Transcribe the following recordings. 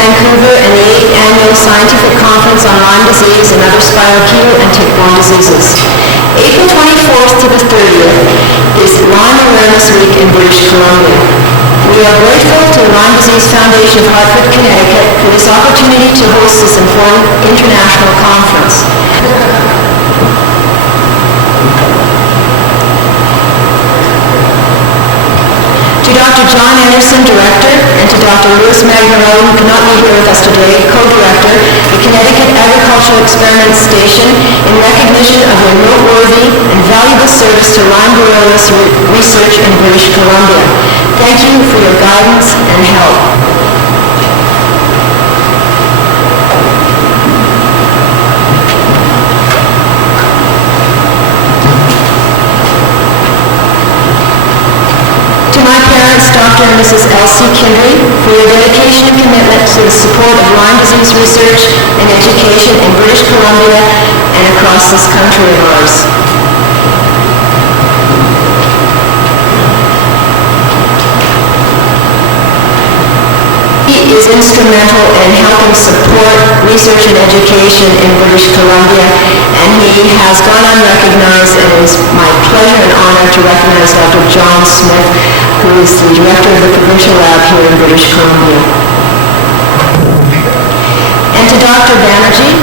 Vancouver and the 8th Annual Scientific Conference on Lyme Disease and Other Spirochetal and Tick-Borne Diseases. April 24th to the 30th is Lyme Awareness Week in British Columbia. We are grateful to the Lyme Disease Foundation of Hartford, Connecticut for this opportunity to host this important international conference. To Dr. John Anderson, Director, and to Dr. Louis Magnerelli, who cannot be here with us today, Co-Director, the Connecticut Agricultural Experiment Station, in recognition of your noteworthy and valuable service to Lyme borrelios research in British Columbia. Thank you for your guidance and help. Dr. and Mrs. Elsie Kindry, for your dedication and commitment to the support of Lyme disease research and education in British Columbia and across this country of ours. He is instrumental in helping support research and education in British Columbia, and he has gone unrecognized, and it is my pleasure and honor to recognize Dr. John Smith, who is the director of the provincial lab here in British Columbia. And to Dr. Banerjee,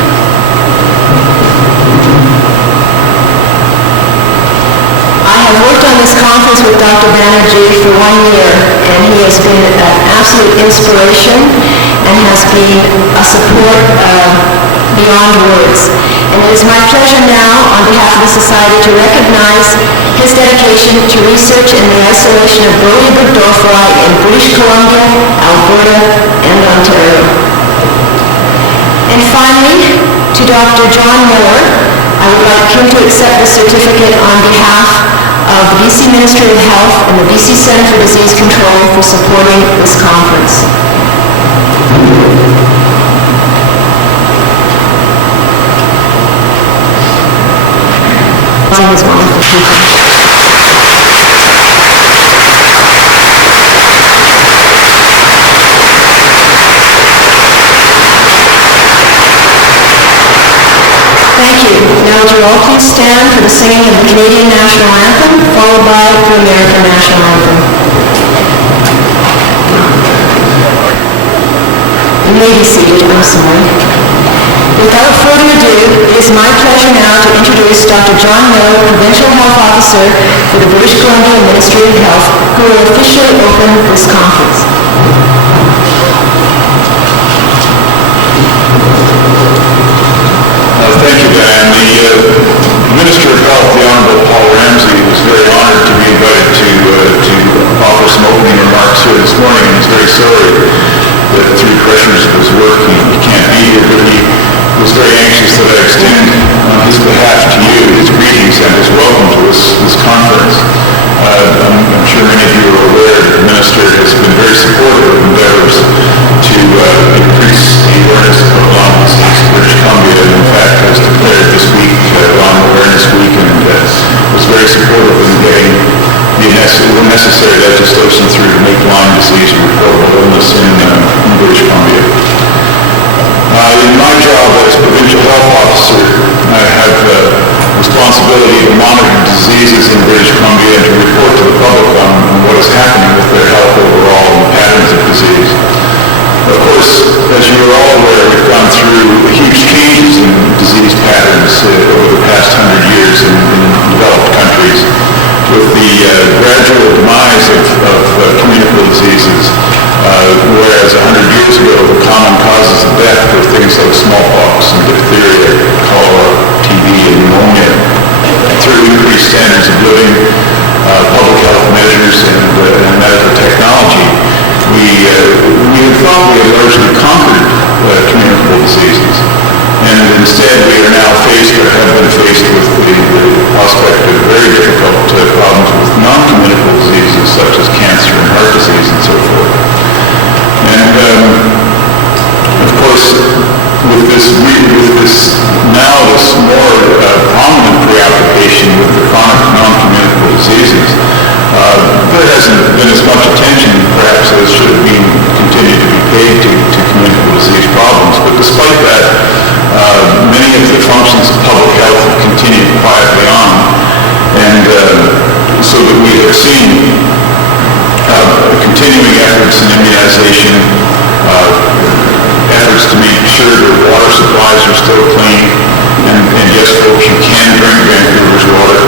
I have worked on this conference with Dr. Banerjee for 1 year, and he has been an absolute inspiration and has been a support beyond words. And it is my pleasure now, on behalf of the Society, to recognize his dedication to research in the isolation of Burley burgdorferi in British Columbia, Alberta, and Ontario. And finally, to Dr. John Miller, I would like him to accept the certificate on behalf of the BC Ministry of Health and the BC Centre for Disease Control for supporting this conference. His wonderful people. Thank you. Now would you all please stand for the singing of the Canadian National Anthem, followed by the American National Anthem. You may be seated, I'm sorry. Without further ado, it is my pleasure now to introduce Dr. John Miller, Provincial Health Officer for the British Columbia Ministry of Health, who will officially open this conference. Thank you, Diane. The Minister of Health, the Honourable Paul Ramsey, was very honoured to be invited to offer some opening remarks here this morning, and he's very sorry that through pressures of his work he can't be here, but he was very anxious that I extend on his behalf to you his greetings and his welcome to this conference. I'm sure many of you are aware that the Minister has been very supportive of endeavours to increase the awareness of Lyme disease in British Columbia, and in fact has declared this week Lyme Awareness Week, and was very supportive in getting the necessary legislation through to make Lyme disease a reportable illness in British Columbia. In my job as Provincial Health Officer, I have responsibility to monitor diseases in British Columbia and to report to the public on what is happening with their health overall and patterns of disease. Of course, as you are all aware, we've gone through huge changes in disease patterns over the past 100 years in developed countries, with the gradual demise of communicable diseases, whereas 100 years ago the common causes of death were things like smallpox and diphtheria, cholera, TB, and pneumonia. Through increased standards of living, public health measures, and medical technology, we have thought we had largely conquered communicable diseases. And instead we are now faced, or have been faced, with the prospect of very difficult problems with non-communicable diseases such as cancer and heart disease and so forth. And of course, with this more prominent preoccupation with the chronic non-communicable diseases, there hasn't been as much attention perhaps as should have been continued to be paid to communicable despite that, many of the functions of public health have continued quietly on, and so that we have seen continuing efforts in immunization, efforts to make sure that water supplies are still clean, and yes, folks, you can drink Vancouver's water,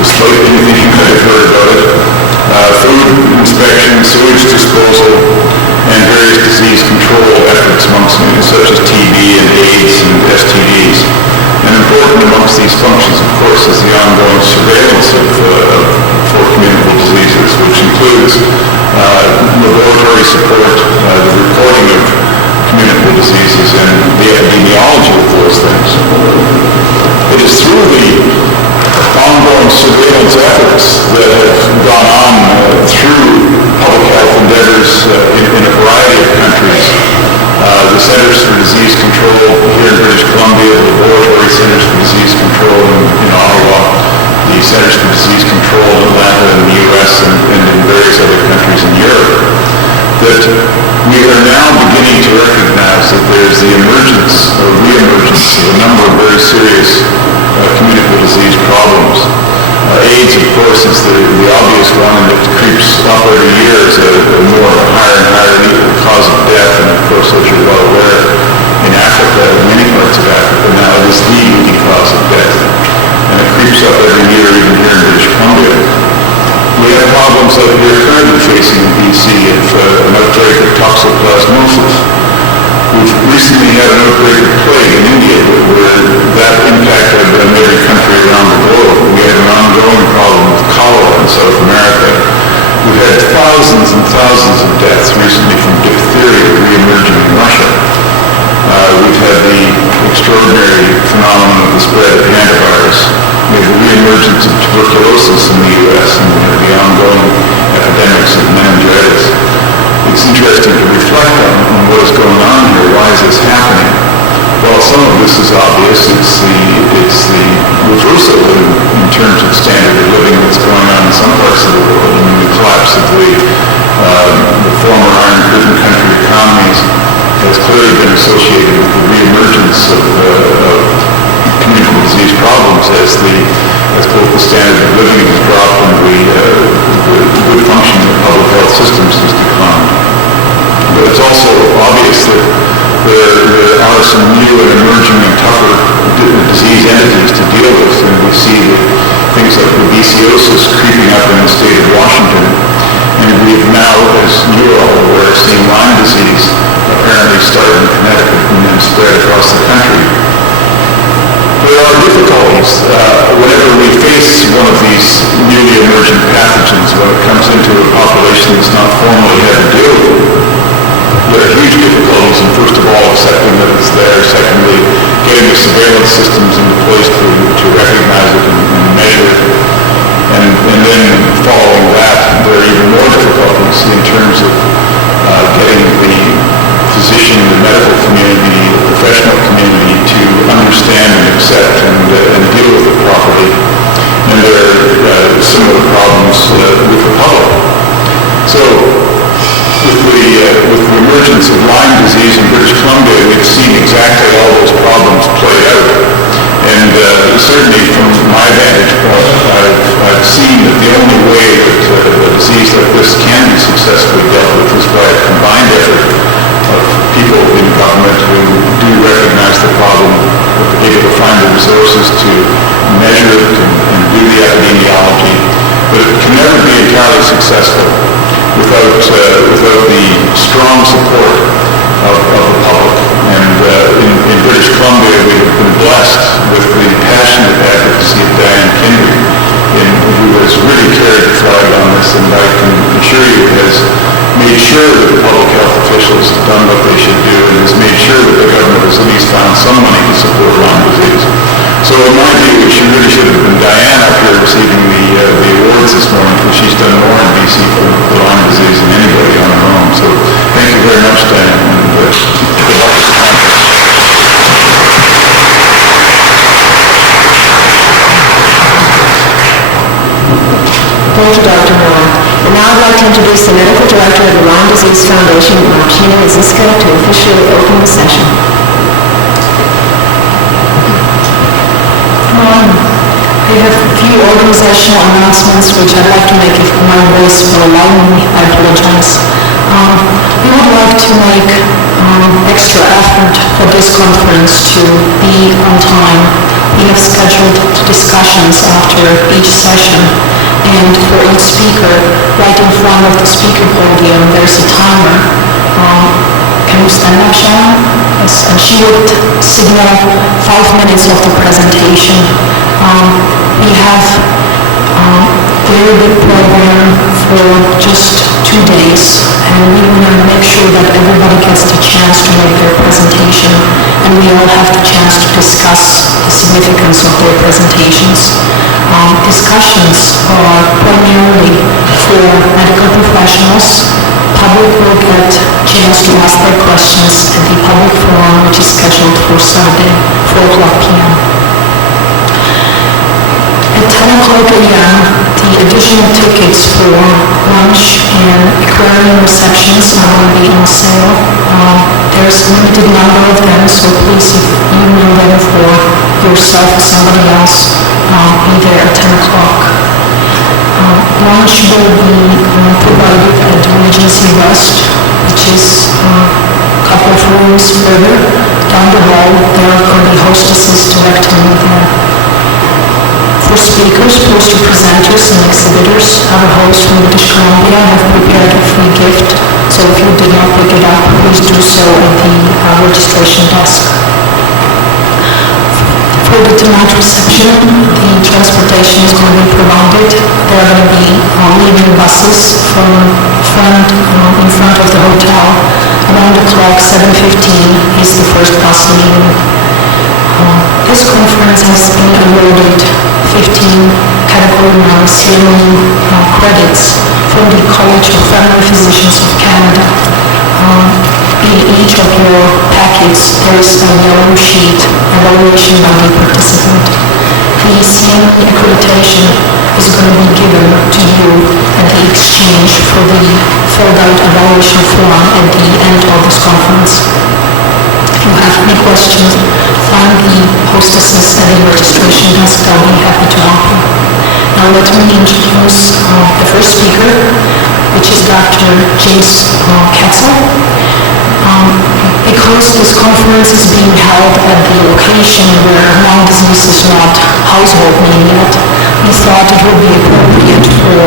despite anything you might have heard about it. Food inspection, sewage disposal, and various disease control efforts such as TB and AIDS and STDs. And important amongst these functions, of course, is the ongoing surveillance for communicable diseases, which includes laboratory support, the reporting of communicable diseases, and the epidemiology of those things. It is through the ongoing surveillance efforts that have gone on through public health endeavors in a variety of countries. The Centers for Disease Control here in British Columbia, the Laboratory Centers for Disease Control in Ottawa, the Centers for Disease Control in Atlanta in the U.S. and in various other countries in Europe, that we are now beginning to recognize that there's the emergence or re-emergence of a number of very serious communicable disease problems. AIDS, of course, is the obvious one, and it creeps up every year as a more higher and higher cause of death. And of course, as you're well aware, in Africa, in many parts of Africa now, it is the leading cause of death. And it creeps up every year, even here in British Columbia. We have problems that we're currently facing in BC of an outbreak of toxoplasmosis. We've recently had an outbreak of plague in India where that impacted every country around the globe. We had an ongoing problem with cholera in South America. We've had thousands and thousands of deaths recently from diphtheria re-emerging in Russia. We've had the extraordinary phenomenon of the spread of hantavirus. We have the re-emergence of tuberculosis in the U.S. and the ongoing epidemics of meningitis. It's interesting to reflect on what is going on here. Why is this happening? Well, some of this is obvious. It's the reversal in terms of standard of living that's going on in some parts of the world. I mean, the collapse of the former Iron Curtain country economies has clearly been associated with the re-emergence of communicable disease problems as both the standard of living has dropped and the good functioning of public health systems has declined. But it's also obvious that there are some new and emerging and tougher disease entities to deal with, and we see that things like babesiosis creeping up in the state of Washington, and we've now, as you are all aware, seen Lyme disease apparently started in Connecticut and then spread across the country. There are difficulties whenever we face one of these newly emergent pathogens when it comes into a population that's not formally had to deal with. There are huge difficulties in, first of all, accepting that it's there, secondly, getting the surveillance systems into place to recognize it and measure it, and then following that, there are even more difficulties in terms of getting the physician, the medical community, the professional community to understand and accept and deal with it properly. And there are similar problems with the public. So, with the emergence of Lyme disease in British Columbia, we've seen exactly all those problems play out. And certainly from my vantage point, I've seen that the only way that a disease like this can be successfully dealt with is by a combined effort of people in government who do recognize the problem, able to find the resources to measure it and do the epidemiology. But it can never be entirely successful without the strong support of the public. And in British Columbia, we have been blessed with the passionate advocacy of Diane Kindry, who has really carried the flag on this, and I can assure you has made sure that the public health officials have done what they should do, and has made sure that the government has at least found some money to support Lyme disease. So in my view, it really should have been Diane up here receiving the awards this morning, because she's done more in BC for Lyme disease than anybody on her own. So thank you very much, Diane, and good luck with the conference. Thank you, Dr. Moore. And now I'd like to introduce the Medical Director of the Lyme Disease Foundation, Martina Iziska, to officially open the session. I have a few organizational announcements which I'd like to make. If my voice will allow me, I apologize. We would like to make extra effort for this conference to be on time. We have scheduled discussions after each session, and for each speaker, right in front of the speaker podium, there's a timer. Can you stand up, Sharon? Yes, and she would signal 5 minutes of the presentation. We have a very big program for just 2 days, and we want to make sure that everybody gets the chance to make their presentation, and we all have the chance to discuss the significance of their presentations. Discussions are primarily for medical professionals. Public will get a chance to ask their questions at the public forum, which is scheduled for Saturday, 4 o'clock p.m. At 10 o'clock a.m., the additional tickets for lunch and aquarium receptions are going to be on sale. There's a limited number of them, so please, if you know them for yourself or somebody else, be there at 10 o'clock. Lunch will be provided at Regency West, which is a couple of rooms further down the hall. There are going to be hostesses directing you there. For speakers, poster presenters, and exhibitors, our hosts from British Columbia have prepared a free gift, so if you did not pick it up, please do so at the registration desk. For the tonight reception, the transportation is going to be provided. There are going to be leaving buses from in front of the hotel. Around the clock, 7:15 is the first bus leaving. This conference has been awarded 15 category 9 CME credits from the College of Family Physicians of Canada. In each of your packets, there is a yellow sheet, evaluation by the participant. The CME accreditation is going to be given to you at the exchange for the filled out evaluation form at the end of this conference. If you have any questions, find the hostesses at the registration desk. They'll be happy to help you. Now let me introduce the first speaker, which is Dr. Jace Ketzel. Because this conference is being held at the location where Lyme disease is not household name yet, we thought it would be appropriate for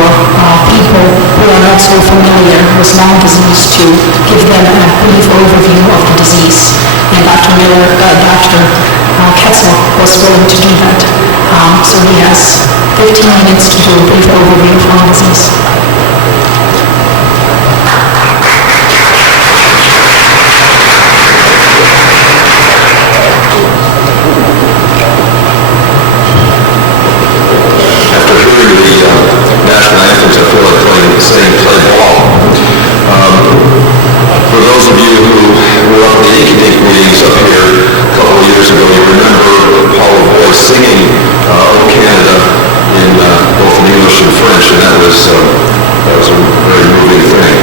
people who are not so familiar with Lyme disease to give them a brief overview of the disease. And Dr. Ketzel was willing to do that. So he has 15 minutes to do a brief overview of Lyme disease. National anthems, I feel like saying play ball. For those of you who were up at the Ink meetings up here a couple of years ago, you remember Paula Boyce singing "Oh Canada" in both in English and French, and that was a very moving thing.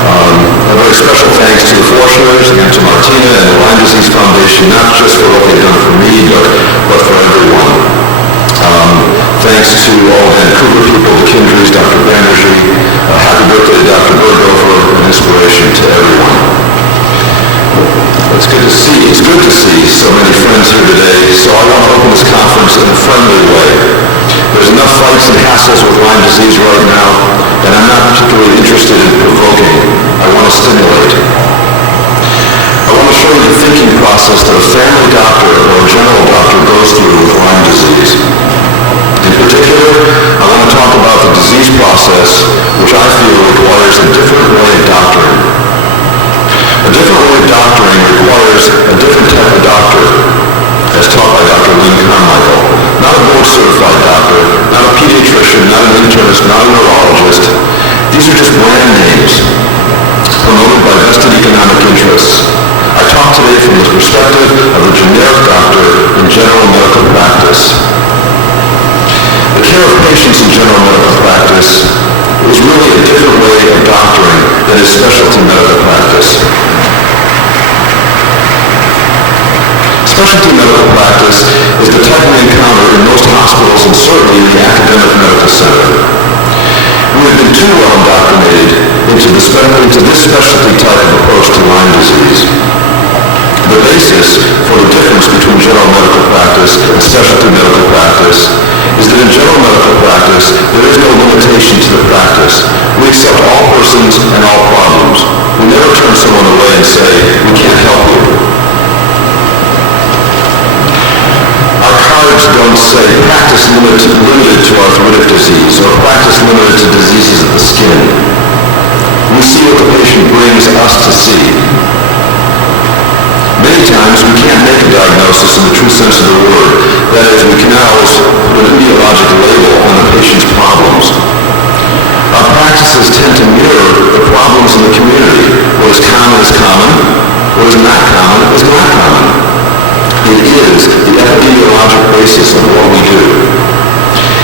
A very special thanks to the Fortuners, again to Martina and the Lyme Disease Foundation, not just for what they've done for me, but for everyone. Thanks to all Vancouver people, the Kindrys, Dr. Banerjee, happy birthday to Dr. Berghofer, an inspiration to everyone. It's good to see so many friends here today, so I want to open this conference in a friendly way. There's enough fights and hassles with Lyme disease right now, and I'm not particularly interested in provoking. I want to stimulate. I want to show you the thinking process that a family doctor or a general doctor goes through with Lyme disease. In particular, I want to talk about the disease process, which I feel requires a different way of doctoring. A different way of doctoring requires a different type of doctor, as taught by Dr. Lyme Carmichael. Not a board-certified doctor, not a pediatrician, not an internist, not a neurologist. These are just brand names promoted by vested economic interests. I talk today from the perspective of a generic doctor in general medical practice. The care of patients in general medical practice is really a different way of doctoring than is specialty medical practice. Specialty medical practice is the type we encounter most hospitals and certainly in the academic medical center. We have been too well indoctrinated into this specialty type of approach to Lyme disease. The basis for the difference between general medical practice and specialty medical practice is that in general medical practice, there is no limitation to the practice. We accept all persons and all problems. We never turn someone away and say, we can't help you. Our cards don't say practice limited to arthritic disease or practice limited to diseases of the skin. We see what the patient brings us to see. Many times we can't make a diagnosis in the true sense of the word. That is, we cannot always put an etiologic label on the patient's problems. Our practices tend to mirror the problems in the community. What is common is common. What is not common is not common. It is the epidemiologic basis of what we do.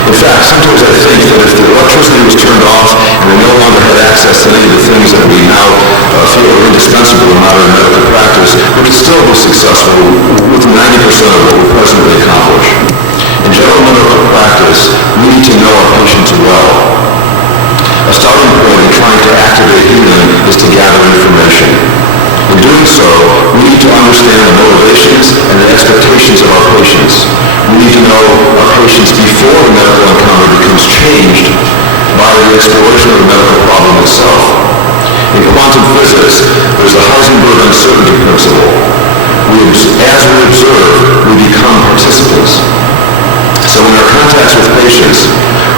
In fact, sometimes I think that if the electricity was turned off and we no longer had access to any of the things that we now feel are indispensable in modern medical practice, we could still be successful with 90% of what we presently accomplish. In general medical practice, we need to know our patients well. A starting point in trying to activate healing is to gather information. In doing so, we need to understand the motivations and the expectations of our patients. We need to know our patients before the medical encounter becomes changed by the exploration of the medical problem itself. In quantum physics, there's the Heisenberg uncertainty principle. As we observe, we become participants. So in our contacts with patients,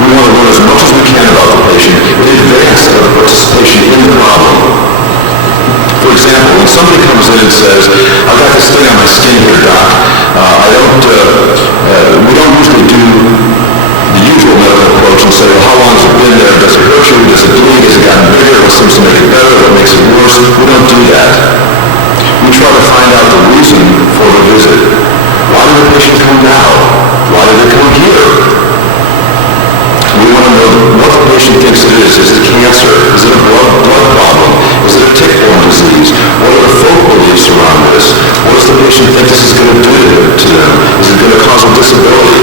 we want to learn as much as we can about the patient in advance of the participation in the problem. For example, when somebody comes in and says, I've got this thing on my skin here, doc, we don't usually do the usual medical approach and say, well, how long has it been there? Does it hurt you? Does it bleed? Has it gotten bigger? What seems to make it better? What makes it worse? We don't do that. We try to find out the reason for the visit. Why did the patient come now? Why did they come here? We want to know what the patient thinks it is. Is it cancer? Is it a blood problem? Is it a tick-borne disease? What are the folk beliefs around this? What does the patient think this is going to do to them? Is it going to cause a disability?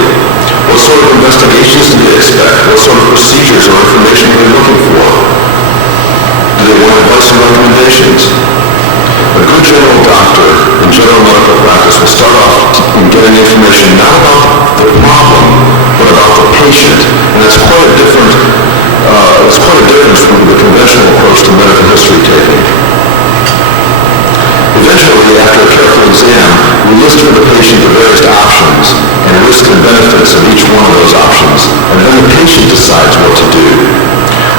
What sort of investigations do they expect? What sort of procedures or information are they looking for? Do they want advice and recommendations? A good general doctor in general medical practice will start off in getting information not about the problem, but about the patient. And that's quite a difference from the conventional approach to medical history taking. Eventually, after a careful exam, we list for the patient the various options and risks and benefits of each one of those options, and then the patient decides what to do.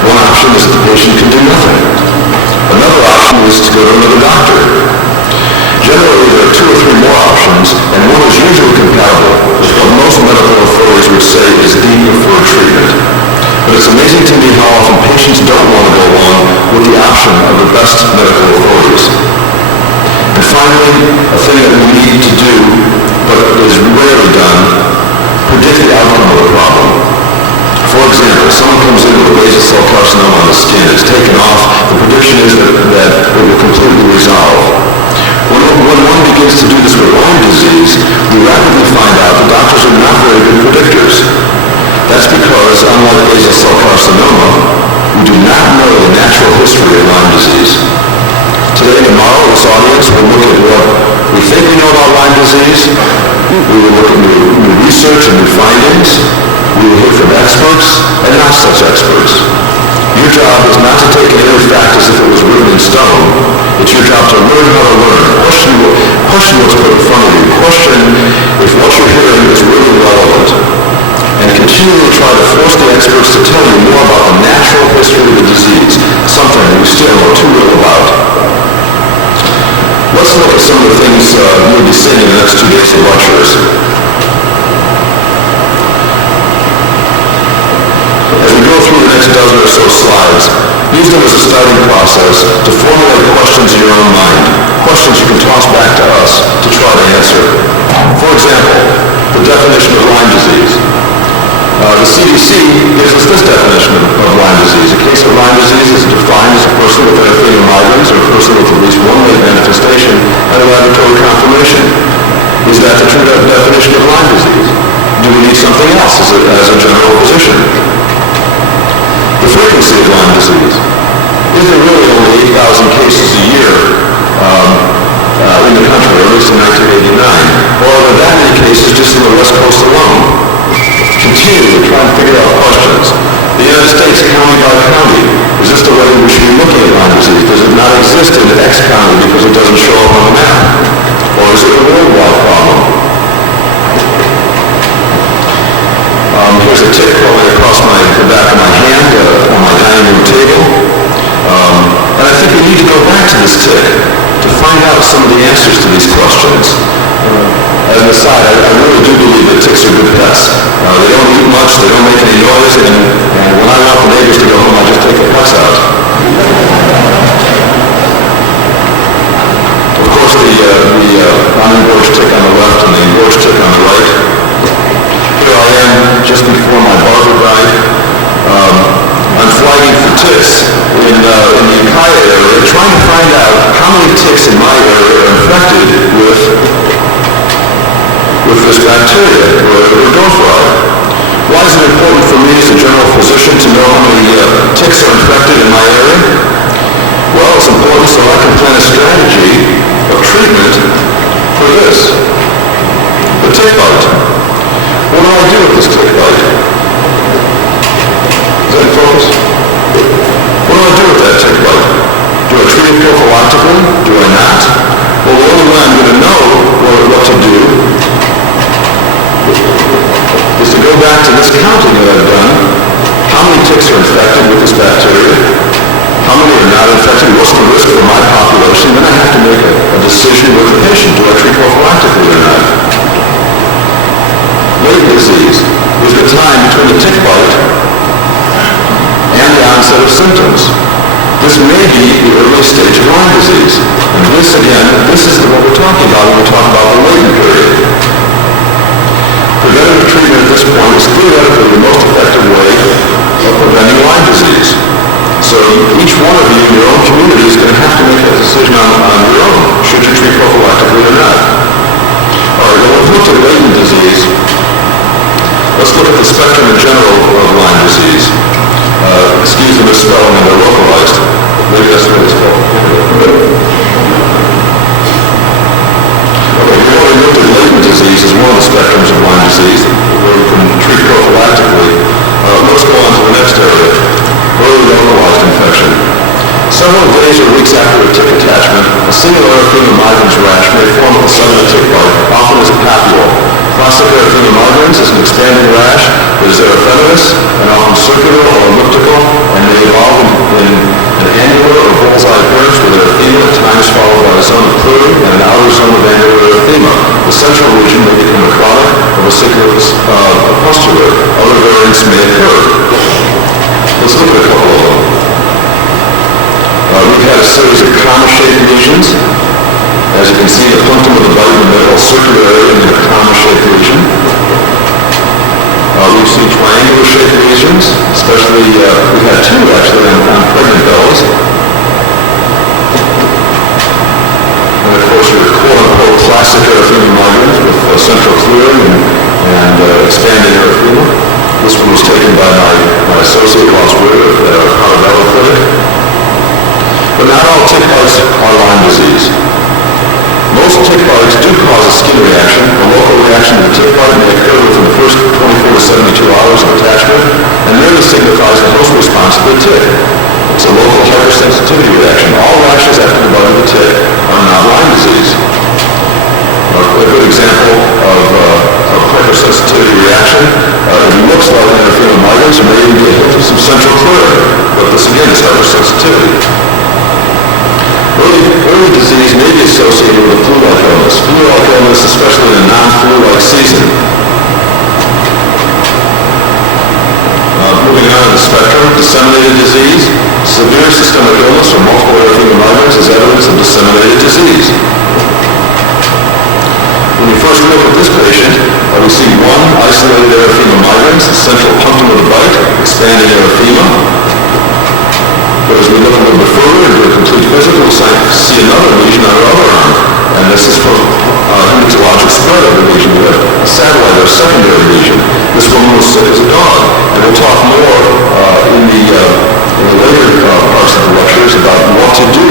One option is that the patient can do nothing. Another option is to go to another doctor. Generally, there are 2 or 3 more options, and one is usually compatible with what most medical authorities would say is the preferred treatment. But it's amazing to me how often patients don't want to go along with the option of the best medical authorities. And finally, a thing that we need to do, but is rarely done, predict the outcome of the problem. For example, someone comes in with a basal cell carcinoma on the skin. It's taken off. The prediction is that it will completely resolve. When one begins to do this with Lyme disease, we rapidly find out that doctors are not very good predictors. That's because, unlike basal cell carcinoma, we do not know the natural history of Lyme disease. Today, tomorrow, this audience will look at what we think we know about Lyme disease. We will look at new research and new findings. We will hear from experts and not such experts. Your job is not to take every fact as if it was written in stone. It's your job to learn how to learn. Question what's put in front of you. Question if what you're hearing is really relevant. And continually try to force the experts to tell you more about the natural history of the disease, something that we still know too little about. Let's look at some of the things you'll be seeing in the next 2 days of lectures. As we go through the next dozen or so slides, use them as a starting process to formulate questions in your own mind, questions you can toss back to us to try to answer. For example, the definition of Lyme disease. The CDC gives us this definition of Lyme disease. A case of Lyme disease is defined as a person with erythema migrans or a person with at least one late manifestation and a laboratory confirmation. Is that the true definition of Lyme disease? Do we need something else as a general physician. The frequency of Lyme disease. Is there really only 8,000 cases a year in the country, or at least in 1989? Or are there that many cases just in the West Coast alone? Continue to try and figure out questions. The United States, county by county, is this the way we should be looking at Lyme disease? Does it not exist in X county because it doesn't show up on the map? Or is it a worldwide problem? Here's a tick crawling across the back of my hand on my dining room table. And I think we need to go back to this tick to find out some of the answers to these questions. As an aside, I really do believe that ticks are good pests. They don't eat much, they don't make any noise, and when I want the neighbors to go home, I just take the pets out. Of course, the unengorged tick on the left and the engorged tick on the right. Here I am, just before my barber ride. I'm flagging for ticks in the Ukiah area, trying to find out how many ticks in my area are infected with this bacteria, or gopher. Why is it important for me as a general physician to know how many ticks are infected in my area? Well, it's important so I can plan a strategy of treatment for this, the tick bite. What do I do with this tick bite? Is that in focus? What do I do with that tick bite? Do I treat it prophylactically? Do I not? Well, the only way I'm going to know what to do is to go back to this counting that I've done. How many ticks are infected with this bacteria? How many are not infected? What's the risk for my population? Then I have to make a decision with the patient. Do I treat prophylactically or not? Lyme disease is the time between the tick bite and the onset of symptoms. This may be the early stage of Lyme disease. And this, again, this is what we're talking about when we talk about the latent period. Preventative treatment at this point is theoretically the most effective way of preventing Lyme disease. So each one of you in your own community is going to have to make that decision on your own. Should you treat prophylactically or not? All right, well, we've looked at latent disease. Let's look at the spectrum in general of Lyme disease. Excuse the misspelling and they're localized. Maybe that's what it's called. Okay, we've already looked at latent disease as one of the spectrums of Lyme disease, where we can treat prophylactically. Let's go on to the next area, early localized infection. Several days or weeks after a tick attachment, a single erythema migrans rash may form at the site of the tick bite, often as a papule. Classic erythema migrans is an expanding rash that is erythematous and often circular or elliptical and may evolve in an annular or bullseye appearance with erythema at times followed by a zone of clearing and an outer zone of annular erythema. The central region may become necrotic or vesiculous pustular. Other variants may occur. Let's look at a couple of them. We've had a series of comma-shaped lesions. As you can see, the punctum of the bite in the middle, circular area in the comma-shaped lesion. We've seen triangular-shaped lesions, especially, we've had two actually on pregnant bellies. And of course, your quote-unquote classic erythema migrans with central clearing and expanding erythema. This one was taken by my associate Ross Wood at our Colorado clinic. But not all tick bites are Lyme disease. Most tick bites do cause a skin reaction. A local reaction to tick bite may occur within the first 24 to 72 hours of attachment and merely signifies a host response to the tick. It's a local hypersensitivity reaction. All rashes after the bite of the tick are not Lyme disease. A good example of hypersensitivity reaction, it looks like an erythema migrans or may even be a hint of some central clearing, but this again is hypersensitivity. Early disease may be associated with a flu-like illness. Flu-like illness, especially in a non-flu-like season. Moving on to the spectrum, disseminated disease. Severe systemic illness or multiple erythema migrans is evidence of disseminated disease. When we first look at this patient, we see one isolated erythema migrans, the central punctum of the bite, expanding erythema. But as we look a little bit further and do a complete physical, we see another lesion on our other arm. And this is from hematologic spread of the lesion. We have a satellite or secondary lesion. This one was in the later parts of the lectures about what to do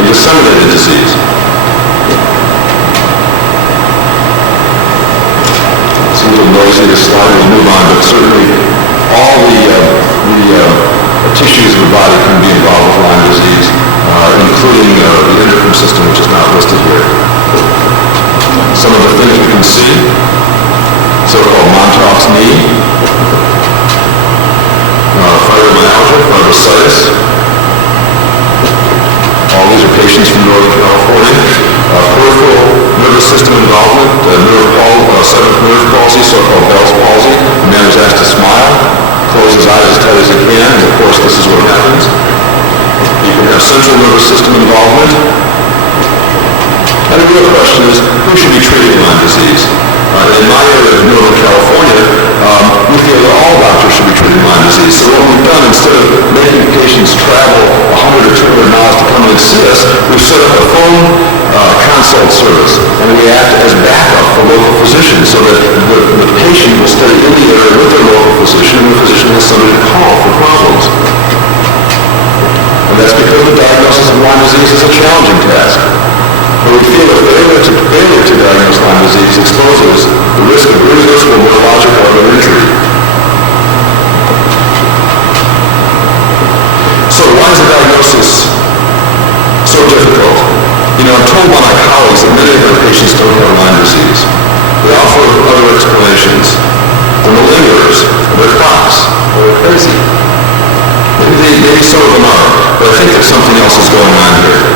in disseminated disease. It's a little noisy, this slide, we'll move on, but certainly all the tissues of the body can be involved with Lyme disease, including the endocrine system, which is not listed here. Some of the things we can see, so-called Montauk's knee, fibromyalgia, fibrositis. All these are patients from Northern California. Peripheral nervous system involvement, seventh nerve palsy, so-called Bell's palsy. The man was asked to smile, close his eyes as tight as he can, and of course this is what happens. You can have central nervous system involvement. And the real question is, who should be treating Lyme disease? In my area of Northern California, we feel that all doctors should be treating Lyme disease. So what we've done, instead of making patients travel 100 or 200 miles to come in and see us, we've set up a phone consult service, and we act as backup for local physicians so that the patient will stay in the area with their local physician, and the physician has somebody to call for problems. And that's because the diagnosis of Lyme disease is a challenging task. But we feel that failure to diagnose Lyme disease exposes the risk of irreversible neurological or other injury. So why is the diagnosis so difficult? I'm told by my colleagues that many of their patients don't have Lyme disease. They offer other explanations. They're malingerers, they're quacks, or they're crazy. Maybe some of them are, but I think that something else is going on here.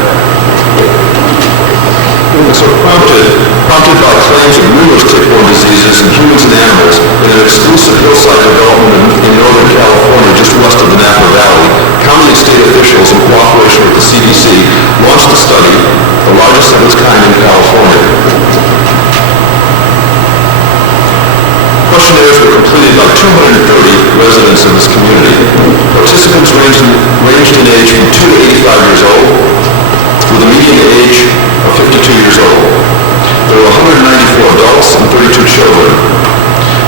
So prompted by claims of numerous tick-borne diseases in humans and animals in an exclusive hillside development in Northern California just west of the Napa Valley, county and state officials in cooperation with the CDC launched a study, the largest of its kind in California. Questionnaires were completed by 230 residents in this community. Participants ranged in age from 2 to 85 years old, with a median age of 52 years old. There were 194 adults and 32 children.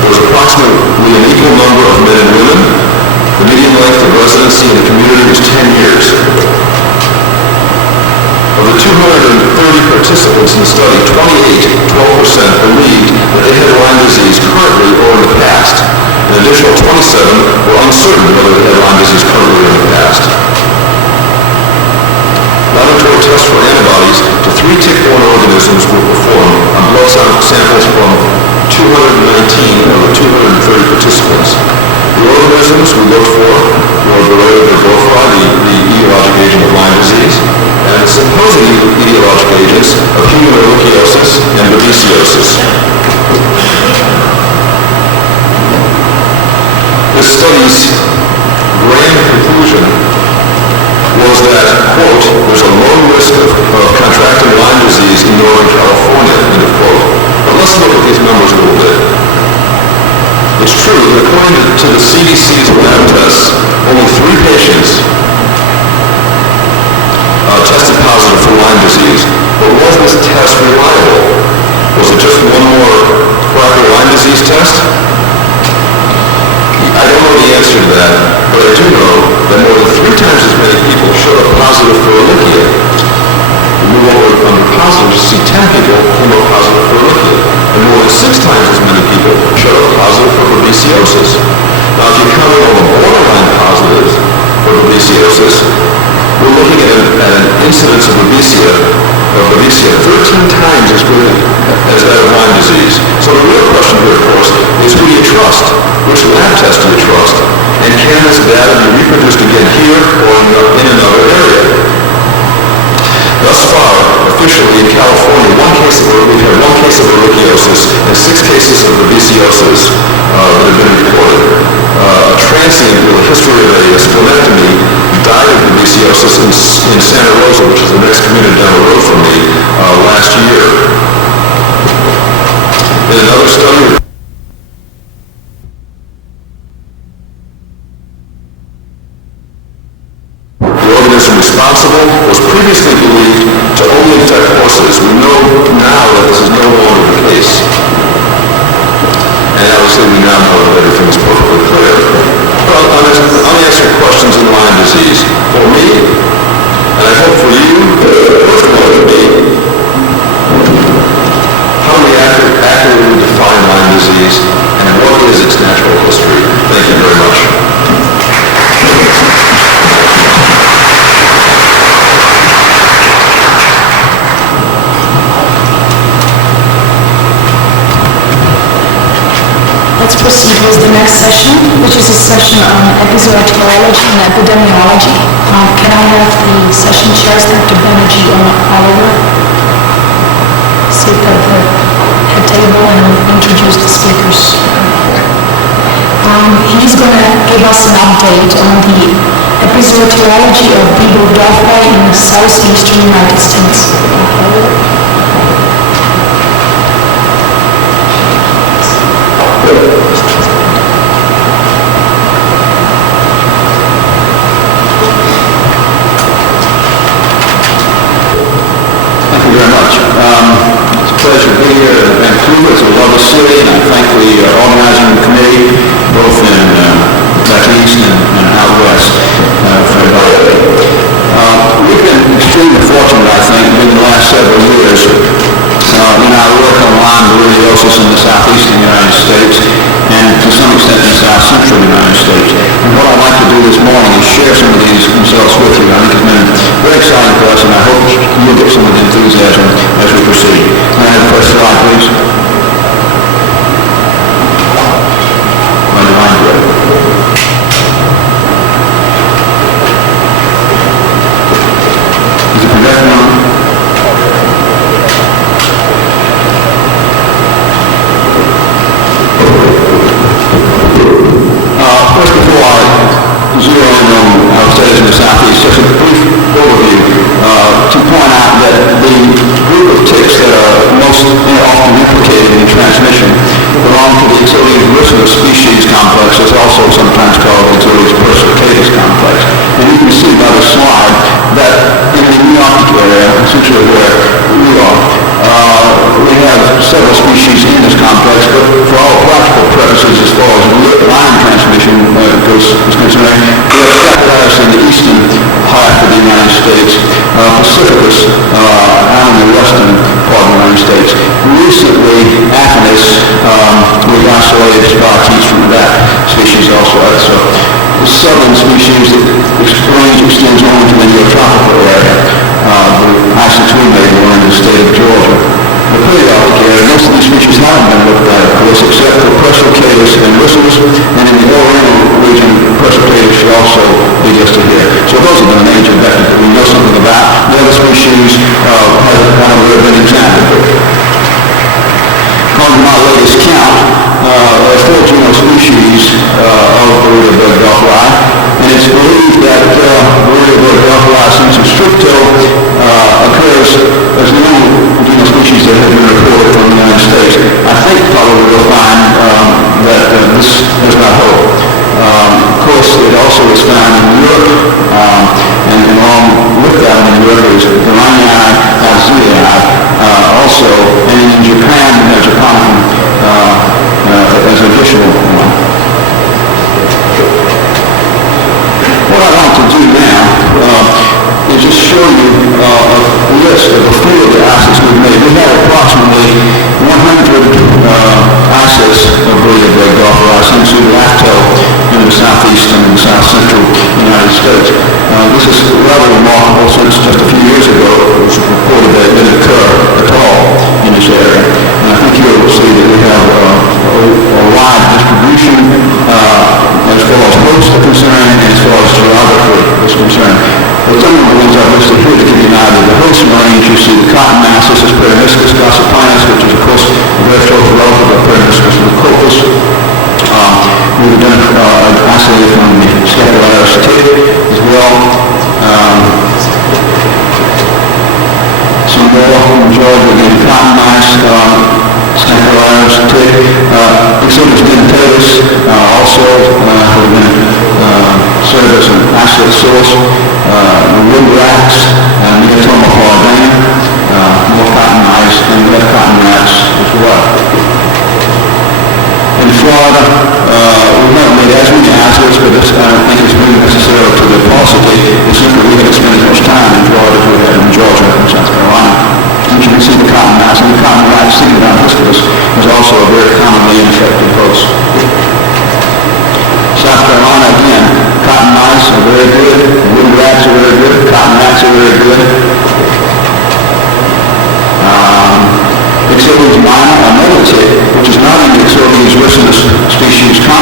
There was approximately an equal number of men and women. The median length of residency in the community was 10 years. Of the 230 participants in the study, 12% believed that they had Lyme disease currently or in the past. An additional 27 were uncertain whether they had Lyme disease currently or in the past. Laboratory tests for antibodies to 3 tick-borne organisms were performed on blood samples from 219 of the 230 participants. The organisms we looked for were Borrelia burgdorferi, the etiologic agent of Lyme disease, and the supposed etiologic agents of human ehrlichiosis and babesiosis. This study's grand conclusion was that, quote, there's a low risk of contracting Lyme disease in Northern California, end of quote. But let's look at these numbers a little bit. It's true that according to the CDC's lab tests, only 3 patients tested positive for Lyme disease. But was this test reliable? Was it just one more crappy Lyme disease test? I don't know the answer to that, but I do know that more than 3 times as many people showed up positive for Ehrlichia. We move over under positive to see 10 people came up positive for Ehrlichia, and more than 6 times as many people showed up positive for babesiosis. Now, if you count all the borderline positives for babesiosis, we're looking at an incidence of babesia 13 times as good as that of Lyme disease. So the real question here, of course, is who do you trust? Which lab test do you trust? And can this data be reproduced again here or in another area? Thus far, officially in California, we've had 1 case of ehrlichiosis and 6 cases of babesiosis that have been reported. A transient with a history of a splenectomy died of babesiosis in Santa Rosa, which is the next community down the road from me, last year. In another study, responsible was previously believed to only infect horses. We know now that this is no longer the case. And obviously we now know that everything is perfectly clear. Well, let me ask you a question. is the next session, which is a session on epizootiology and epidemiology. Can I have the session chairs, Dr. Banerjee and Oliver, sit at the head table and introduce the speakers? He's going to give us an update on the epizootiology of Bibeldophila in the southeastern United States. Thank you very much. It's a pleasure to be here in Vancouver. It's a lovely city, and I thank the organizing committee, both in back east and out west, for inviting me. We've been extremely fortunate, I think, in the last several years in our work on Lyme borreliosis in the southeastern United States and to some extent in the south central United States. And what I'd like to do this morning is share some of these results with you. I think it's been very exciting for us, and I hope you'll get some of the enthusiasm as we proceed. Can I have the first slide, please? Is it projecting on? First, before I zero in on our studies in the southeast, just a brief overview to point out that the group of ticks that are most often implicated in transmission belong to the Exilius bacillus species complex. It's also sometimes called the Exilius persiccatus complex. And you can see by the slide that in the New York area, essentially where we are, we have several species in this complex, but for all practical purposes, as far as Lyme transmission is concerned, we have Staphylococcus in the eastern half of the United States, Pacificus out in the western part of the United States. Recently, Aphanis, we've isolated spirochetes from that species also. That's the southern species that range extends only to the neotropical area. The isolates we made were in the state of Georgia. The Palearctic area, most of these species haven't been looked at, of course, except for persiccatus and bacillus, and in the Oriental region, persiccatus should also be listed here. So those are the major vectors that we know something about. The other species have been examined. According to my latest count, there are 4 genome species of Borrelia, and it's believed that Borrelia sensu stricto occurs as the only genome species that have been reported from the United States. I think probably we'll find that this does not hold. Of course, it also is found in Europe, and along with that in Europe is the Lyme also, and in Japan, there's a common as an additional one. What I'd like to do now is just show you a list of a few of the assets we've made. We have approximately 100 assets of Borrelia sensu lacto in the southeastern and south central United States. This is rather remarkable since just a few years ago it was reported that it didn't occur at all in this area. And I think you'll see that we have a wide distribution as far as hosts are concerned and as far as geography is concerned. But some of the ones I've listed here to give you an idea of the host range, you see the cotton mouse. This is Peromyscus gossipinus, which is of course a very close relative of Peromyscus leucopus. We've done isolated from the Staphylococcus tick as well. Some more from Georgia, again, cotton mice, Staphylococcus tick, Exilius dentatus, also have been served as an isolate source. Wood rats, Neotoma pauldana, more cotton mice, and red cotton rats as well. In Florida, we haven't made as many isolates, but this I don't think is really necessary to the paucity. It's simply we haven't spent as much time in Florida as we have in Georgia and South Carolina. And you can see the cotton mouse, and the cotton rat, Hispidus, is also a very commonly infected host. South Carolina, again, cotton mice are very good, wood rats are very good, cotton rats are very good. Exilius minor, another tick, which is not in the Exilius bacillus species complex,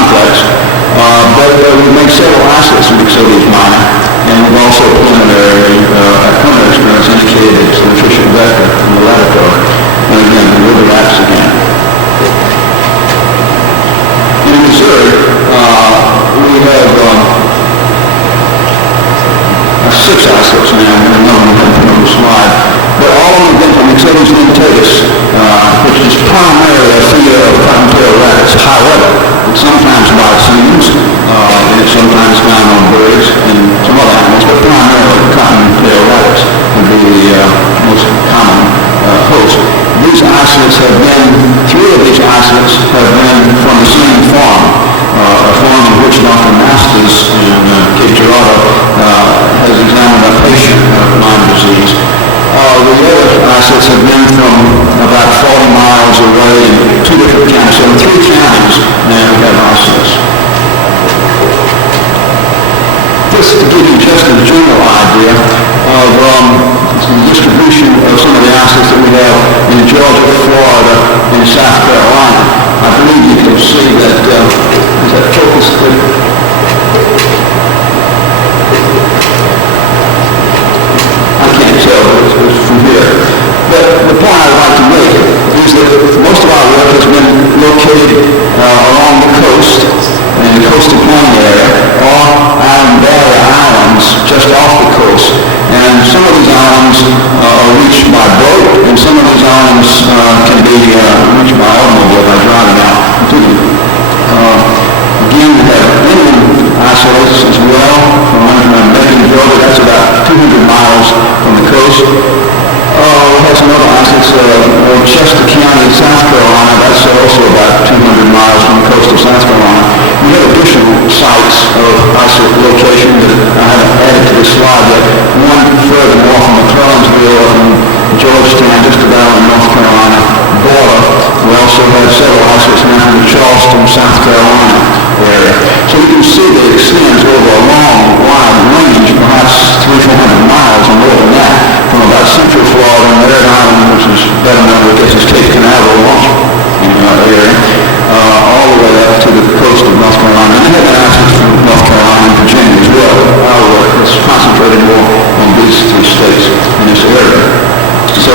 facilities minor, and we've also preliminary experience indicated it's an efficient vector in the laboratory. And again, the river rats again. In Missouri, we have 6 isolates now, and I know I'm going to put on the slide, but all of them have been from Exodus dentatus, which is primarily a fear of cottontail rabbits. However, it's sometimes bites humans, and it's sometimes found on birds and some other animals, but primarily cottontail rabbits would be the most common host. These isolates have been, 3 of these isolates have been from the same farm, a farm in which Dr. Masters in Cape Girardeau has examined a patient of Lyme disease. The other isolates have been from about 40 miles away in 2 different counties. So in 3 counties now we have isolates. Just to give you just a general idea of the distribution of some of the isolates that we have in Georgia, Florida, and South Carolina, I believe you can see that, is that focus good? I can't tell, but it's from here. But the point I'd like to make is that most of our work has been located along the coast, in the coastal plain area, or island barrier islands just off the coast. And some of these islands are reached by boat, and some of these islands can be reached by automobile by driving out to them. Again, we have inland isolates as well, from Macon, Georgia. That's about 200 miles from the coast. We have some other isolates, Chester County, South Carolina. That's also about 200 miles from the coast of South Carolina. We have additional sites of isolate location that I haven't added to this slide yet. One further north from McClellanville and Georgetown, just about on the North Carolina border. We also have several isolates now in the Charleston, South Carolina area. So you can see that it extends over a long, wide range, perhaps 300-400 miles or more than that, from about central Florida and Merritt Island, which is better known, I guess, as Cape Canaveral area, all the way up to the coast of North Carolina. And they have isolates from North Carolina and Virginia as well. Our work is concentrated more on these 2 states in this area. So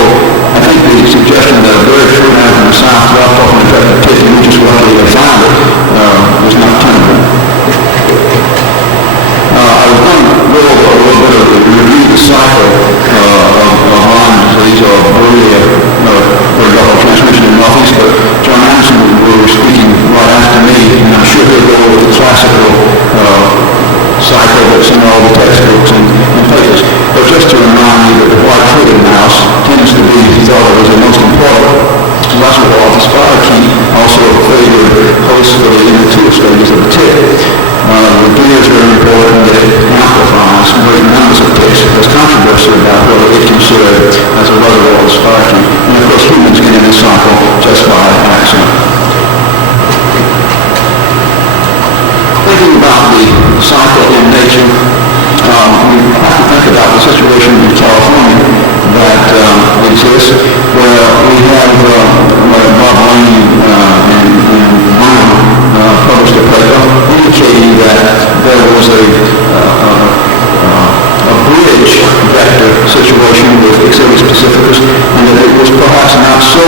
I think the suggestion that a bird flew down from the south dropped off in a tractor ticket, which is where they found it, was not tenable. I was going to go over a little bit of review the cycle of Lyme disease or Borrelia, vertical transmission in the Northeast, but John Anderson will be speaking right after me, and I'm sure he'll go over the classical cycle that's in all the textbooks and papers. But just to remind you that the white-footed mouse tends to be thought of as the most important reservoir of the spirochete, also a favored host for the immature stages of the tick. The deer is very important that it amplifies great numbers of ticks. There's controversy about whether it's considered as a reservoir of the spirochete. And of course humans get in this cycle just by accident. Thinking about the cycle in nature, we have to think about the situation in California that exists, where we have Bob Lane and Lyme published a paper indicating that there was a bridge vector situation with Exodus pacificus, and that it was perhaps not so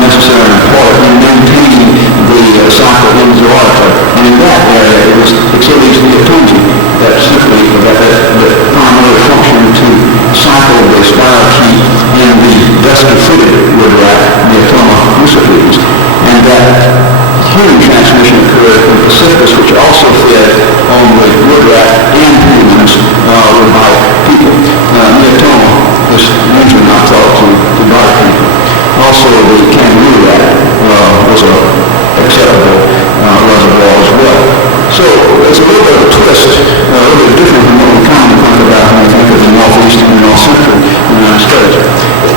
necessary and important in maintaining the cycle in the zoology. And in that area, it was Exodus neotonzi that simply primarily functioned to cycle the spirochete in the dusky-footed wood rat, Neotoma luciferans, and that human transmission occurred in pacificus, which also fed on the wood rat and humans would bite people. Neotoma is usually not thought to bite people. Also, the kangaroo rat was an acceptable reservoir as well. So it's a little bit of a twist, a little bit different from what we commonly think about when we think of the Northeast and North Central United States.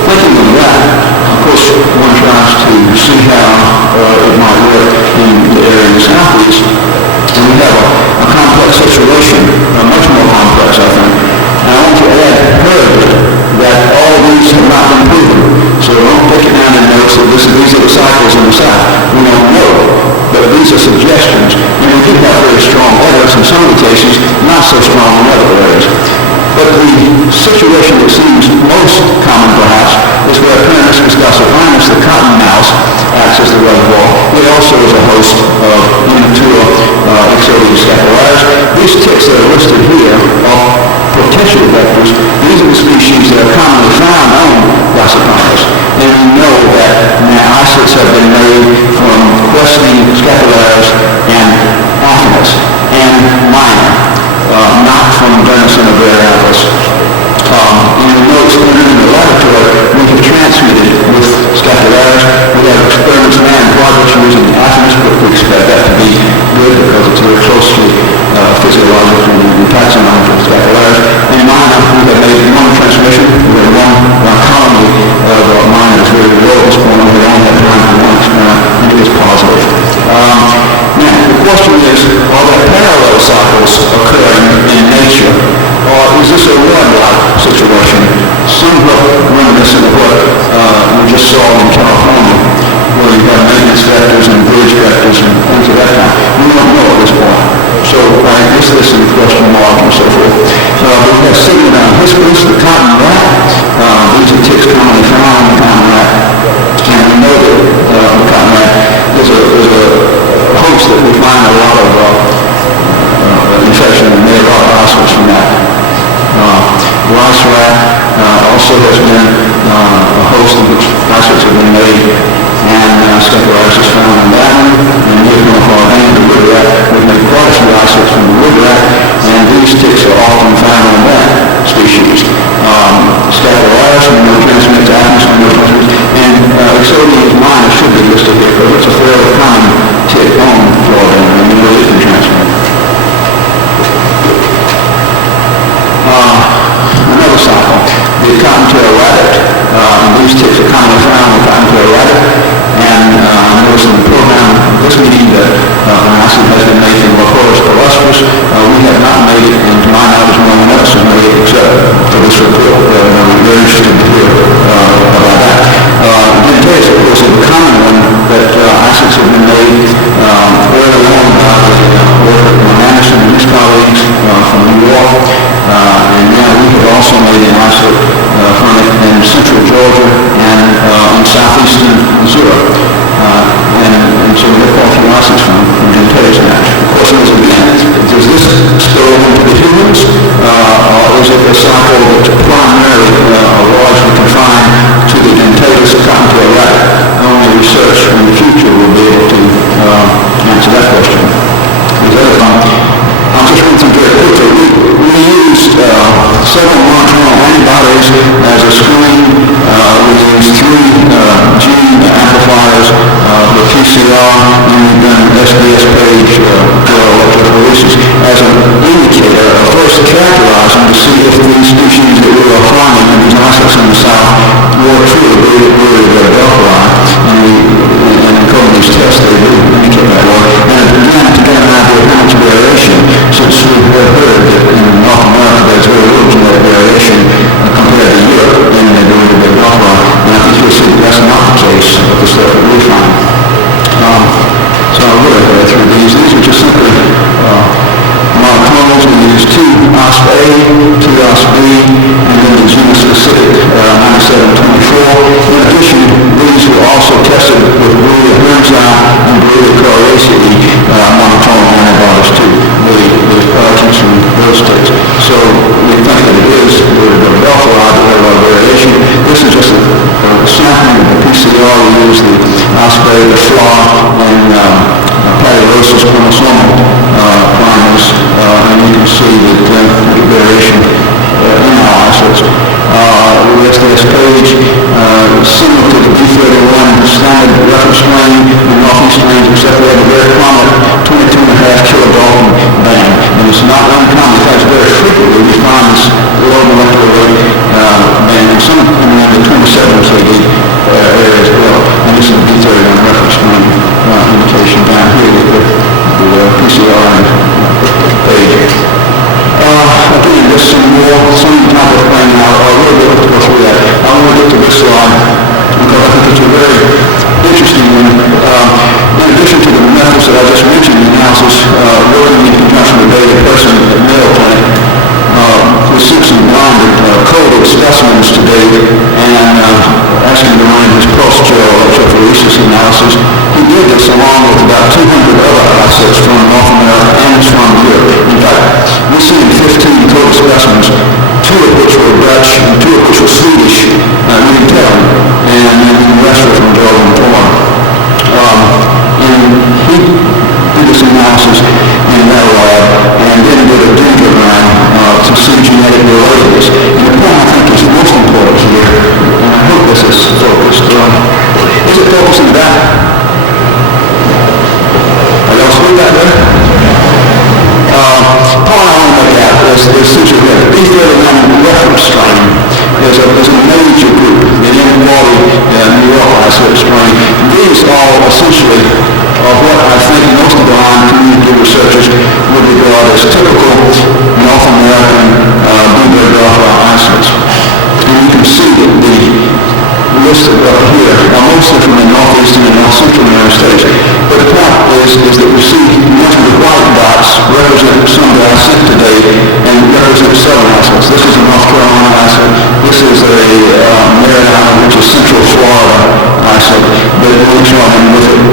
Thinking of that, of course, one tries to see how it might work in the area in the Southeast. And we have a complex situation, much more complex, I think. And I want to add that all these have not been proven. So don't take it down in notes that these are the cycles in the South. We don't know, but these are suggestions. And we do have very strong evidence in some of the cases, not so strong in other areas. But the situation that seems most common, perhaps, is where Paraniscus gossypinus, the cotton mouse, acts as the reservoir. It also is a host of immature Ixodia scapularis. These ticks that are listed here are potential vectors. These are the species that are commonly found on gossypinus. And we know that now isolates have been made from questing scapularis and Aphanus and minor, not from Dermacina variabilis. And we know experiments in the laboratory we can transmit it with scapularis. We have experiments now in progress using Aphanus, but we expect that to be good because it's very closely physiological and taxonomic with scapularis. In minor, we have made one transmission. We have one colony of minor that's very low at this point. We only have time for one experiment, and it is positive. Now, the question is, are there parallel cycles occurring in nature, or is this a one-like situation, somewhat reminiscent of what we just saw in California, where you have maintenance vectors and bridge vectors and things of that kind? We don't know at this point. So I guess this is a question mark and so forth. We have Sigma hispidus, the cotton rat. These are ticks commonly found in the cotton rat. And we know that the cotton rat is a host that we find a lot of infection and made a lot of isolates from that. Rice rat also has been a host of which isolates have been made, and scapularis is found in that one. And here from the wood rat, we've made quite a few isolates from the wood rat, and these ticks are often found on that species. Scapularis, we know transmits to Aphanus, we know transmits, and Ixodia minor should be listed here because it's a fairly common tick on Florida, and we know it can transmit. Another cycle, the cottontail rabbit. These ticks are commonly found in cottontail rabbit, and I noticed in the program this meeting that an acid has been made from Lochoris palustris. We have not made it, and to my knowledge, no one else has made it except for this report. We're very interested to hear about that. Dentatus, of course, is a common one that acids have been made early on by work of Anderson and his colleagues from New York. And now we have also made an isolate from it in central Georgia and in southeastern Missouri. And so we have quite a few isolates from Dentatus now. The question is, again, does this spill into the humans, or is it a cycle that's primarily largely confined to the Dentatus cottontail rabbit? Only research in the future will be able to answer that question. I'll just run through very quickly. We used several monoclonal antibodies as a screen. We used 3 gene amplifiers, the PCR, and we've done SBS page electrophoresis as an indicator of first characterizing to see if these species that we were finding in these isolates in the south were truly very Delphi. And in coding these tests, they do indicate that way. And again, to get an idea of how much variation, since we've heard that in North America there's very little genetic variation compared to Europe, and they're doing a bit of Delphi. And I think you'll see that that's not the case with the stuff that we find. So I'll really go through these. These are just simply monoclonals. We use 2 OSP-A, 2 OSP-B, and then the genus-specific 9724. In addition, these were also tested with Borrelia hermsii and Borrelia coriacea monoclonal antibodies too, with parachutes from those ticks. So we think that it is the Delphi, a lot of variation. This is just a sampling of the PCR. We use the OSP-A, the FLA, and palliolosis chromosomal primers, and you can see that the variation in our isolates. The SDS page, similar to the B31 standard reference strain in northeast strains, except we have a very prominent 22.5 kilodalton band. And it's not uncommon, in fact, very frequently we find this low molecular weight band, and some in the 27 kD area as well. And this is the B31 reference strain indication down here, the PCR page. Again, there's some type of thing. I'll really have to go through that. I want to get to this slide because I think it's a very interesting one. In addition to the methods that I just mentioned, the analysis working in conjunction with David Person at Mayo Clinic, analysis. He did this along with about 200 other assets from North America and from Europe. In fact, we see in 15 total specimens, 2 of which were Dutch and 2 of which were Swedish, we can tell, and the rest were from Belgium and Poland. And he did this analysis in that lab and then did a dendrogram to see genetic relatedness. And the point I think is most important here, and I hope this is focused. Is it focused in the back? Are y'all still back there? Point I want to make out is essentially that the B31 reference strain is a major group, the embodied New York isolate strain. These all essentially are what I think most of the Lyme community researchers would regard as typical North American blueberry dropout isolates. And you can see that the listed up here are mostly from the northeastern and north central United States. But the point is that we see much of the white dots represent some that I sent today and represent southern isolates. This is a North Carolina isolate. This is a Merritt Island, which is central Florida isolate, but we'll join with it.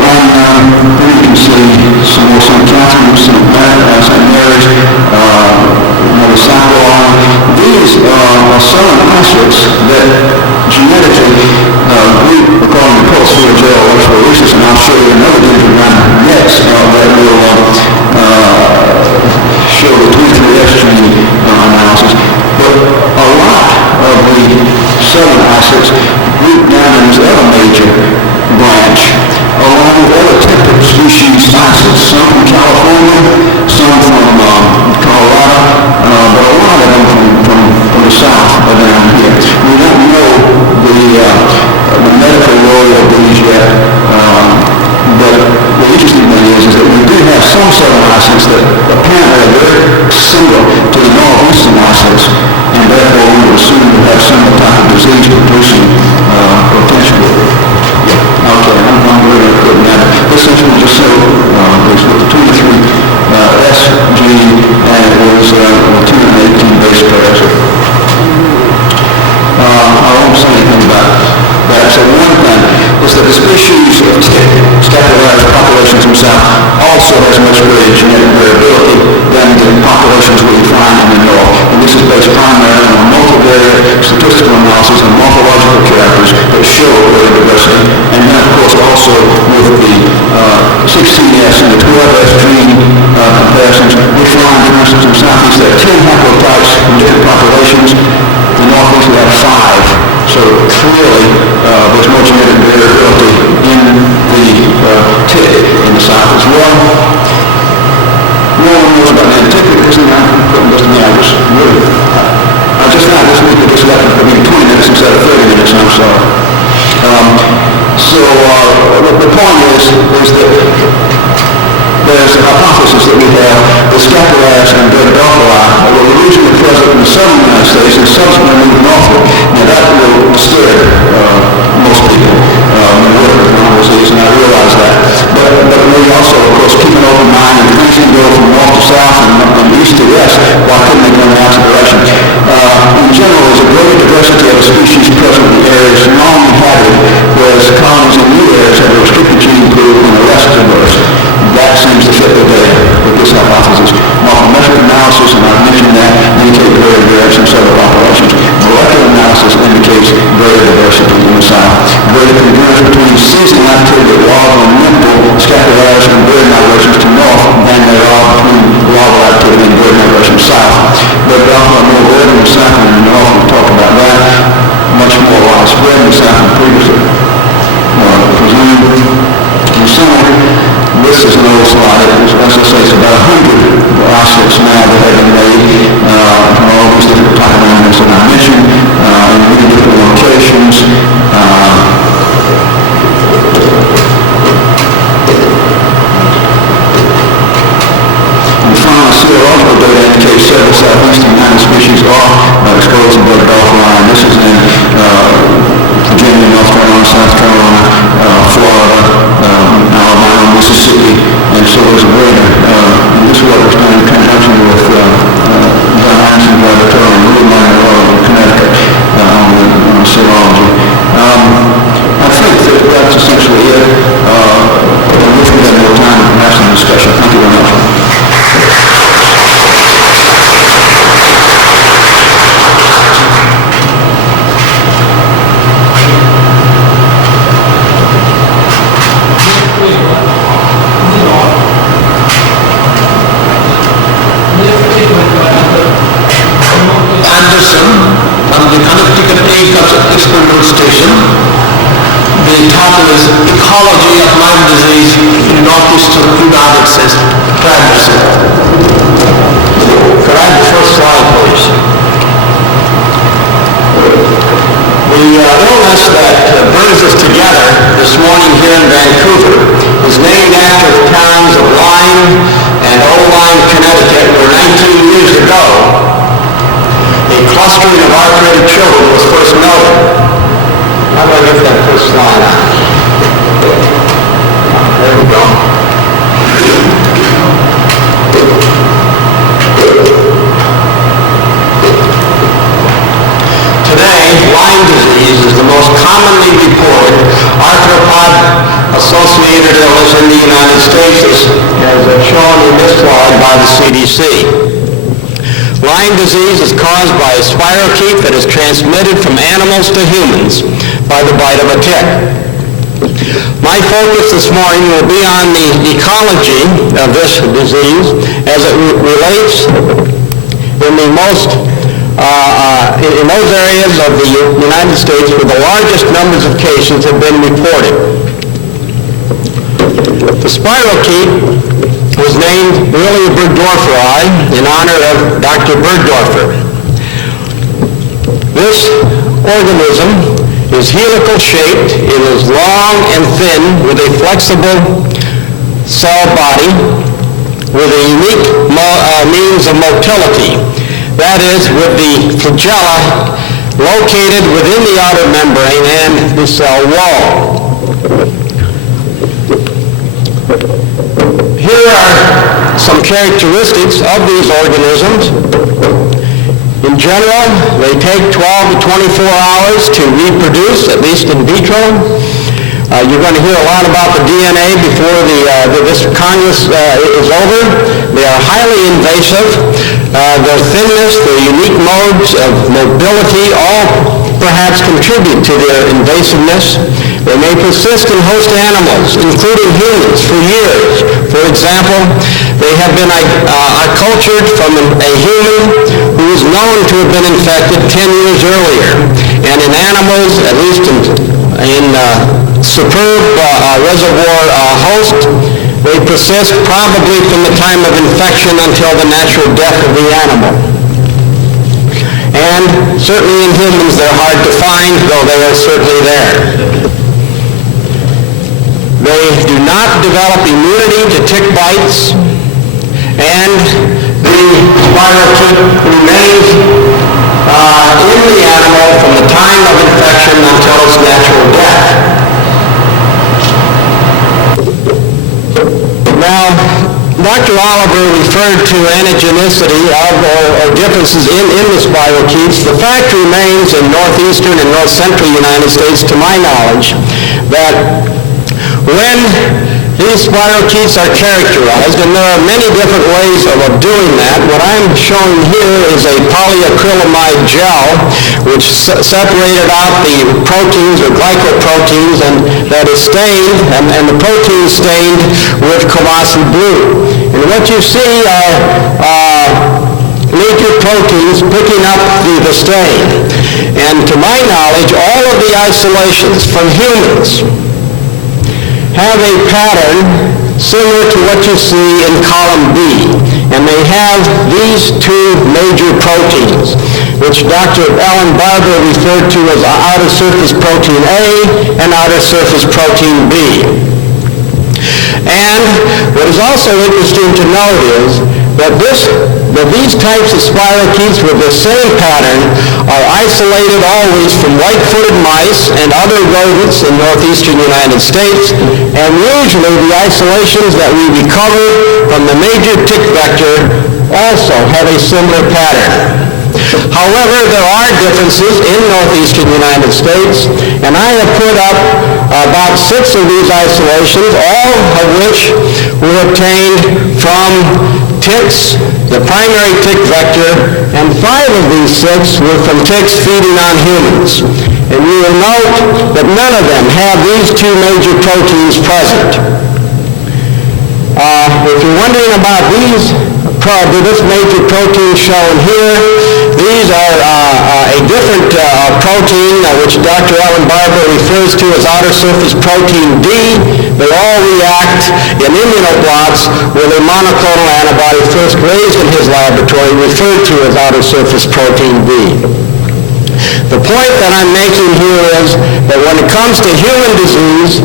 And then you can see some more St. Catharines, St. Mary's, another South Island. These are southern isolates that genetically, according to Pulse for Gel electrophoresis, and I'll show you another dendrogram next that will show the 23S gene analysis. But a lot of the southern isolates group down in this other major branch, along with other temperate species isolates, some from California, some from Colorado, but a lot of them from the south are down here. We don't know the medical role of these yet, but the interesting thing is that we do have some southern isolates that apparently are very similar to the northeastern isolates, and therefore we would assume to have similar type of disease-producing potential. Okay, I'm really good now. This is just so it's with the 23S gene, and it was 218 base pairs. I won't say anything about that. So one thing is that the species of Staphylococcus populations themselves also has much greater genetic variability than the populations we find in the north. And this is based primarily on multivariate statistical analysis and morphological characters that show greater diversity. And then, of course, also with the 16S and the 12S gene comparisons, we find, for instance, in Southeast there are 10 haplotypes from different populations. In the northeast we have 5. So clearly there's more genetic variability in the tick in the south as well. No one knows about Scientitic because I just found this week that this left for me 20 minutes instead of 30 minutes, and I'm sorry. The point is that there's a hypothesis that we have that Staphylococcus and Beta-Dophili were originally present in the southern United States and subsequently moved northward. Now that will disturb most people who work with Lyme disease, and I realize that. But we also, of course, keep an open mind, and things can go from north to south and east to west. Why couldn't they go in the opposite direction? In general, there's a great diversity of species present in the areas non-inhabited, whereas colonies in new areas have a restricted gene pool and the rest diverse. That seems to fit the data with this hypothesis. Morphometric analysis, and I've mentioned that, indicate greater variance in several populations. Molecular analysis indicates greater diversity in the south. Greater congruence between seasonal activity at larval and nymphal Staphylococcus and bird migrations to north than there are between larval activity and bird migration south. But more bird in the south than in the north. We'll talk about that. Much more widespread in the south than previously presumed. In summary, this is an old slide. As I say, it's about 100 isolates now that have been made from all these different type of animals that I mentioned, in many different locations. experimental station. The title is Ecology of Lyme Disease in Northeastern United States. Could I have the first slide, please? The illness that brings us together this morning here in Vancouver is named after the towns of Lyme and Old Lyme, Connecticut, where 19 years ago a clustering of arthritic children was first noted. How do I get that first slide on? There we go. Today, Lyme disease is the most commonly reported arthropod-associated illness in the United States, as shown in this slide by the CDC. Lyme disease is caused by a spirochete that is transmitted from animals to humans by the bite of a tick. My focus this morning will be on the ecology of this disease as it relates in those areas of the United States where the largest numbers of cases have been reported. The spirochete was named Borrelia burgdorferi in honor of Dr. Burgdorfer. This organism is helical-shaped. It is long and thin with a flexible cell body with a unique means of motility. That is, with the flagella located within the outer membrane and the cell wall. Here are some characteristics of these organisms. In general, they take 12 to 24 hours to reproduce, at least in vitro. You're going to hear a lot about the DNA before this Congress is over. They are highly invasive. Their thinness, their unique modes of mobility all perhaps contribute to their invasiveness. They may persist in host animals, including humans, for years. For example, they have been cultured from a human who is known to have been infected 10 years earlier. And in animals, at least in superb reservoir host, they persist probably from the time of infection until the natural death of the animal. And certainly in humans, they're hard to find, though they are certainly there. They do not develop immunity to tick bites, and the spirochete remains in the animal from the time of infection until its natural death. Now, Dr. Oliver referred to antigenicity or differences in the spirochetes. The fact remains in northeastern and north central United States, to my knowledge, that when these spirochetes are characterized, and there are many different ways of doing that. What I'm showing here is a polyacrylamide gel which separated out the proteins or glycoproteins and that is stained, and the protein is stained with Kawasi blue. And what you see are major proteins picking up the stain. And to my knowledge, all of the isolations from humans have a pattern similar to what you see in column B. And they have these two major proteins, which Dr. Ellen Barber referred to as outer surface protein A and outer surface protein B. And what is also interesting to note is that these types of spirochetes with the same pattern are isolated always from white-footed mice and other rodents in northeastern United States, and usually the isolations that we recover from the major tick vector also have a similar pattern. However, there are differences in northeastern United States, and I have put up about 6 of these isolations, all of which were obtained from ticks, the primary tick vector, and 5 of these 6 were from ticks feeding on humans. And you will note that none of them have these two major proteins present. If you're wondering about this major protein shown here, These are a different protein, which Dr. Ellen Barber refers to as outer surface protein D. They all react in immunoblots with a monoclonal antibody first raised in his laboratory, referred to as outer surface protein D. The point that I'm making here is that when it comes to human disease,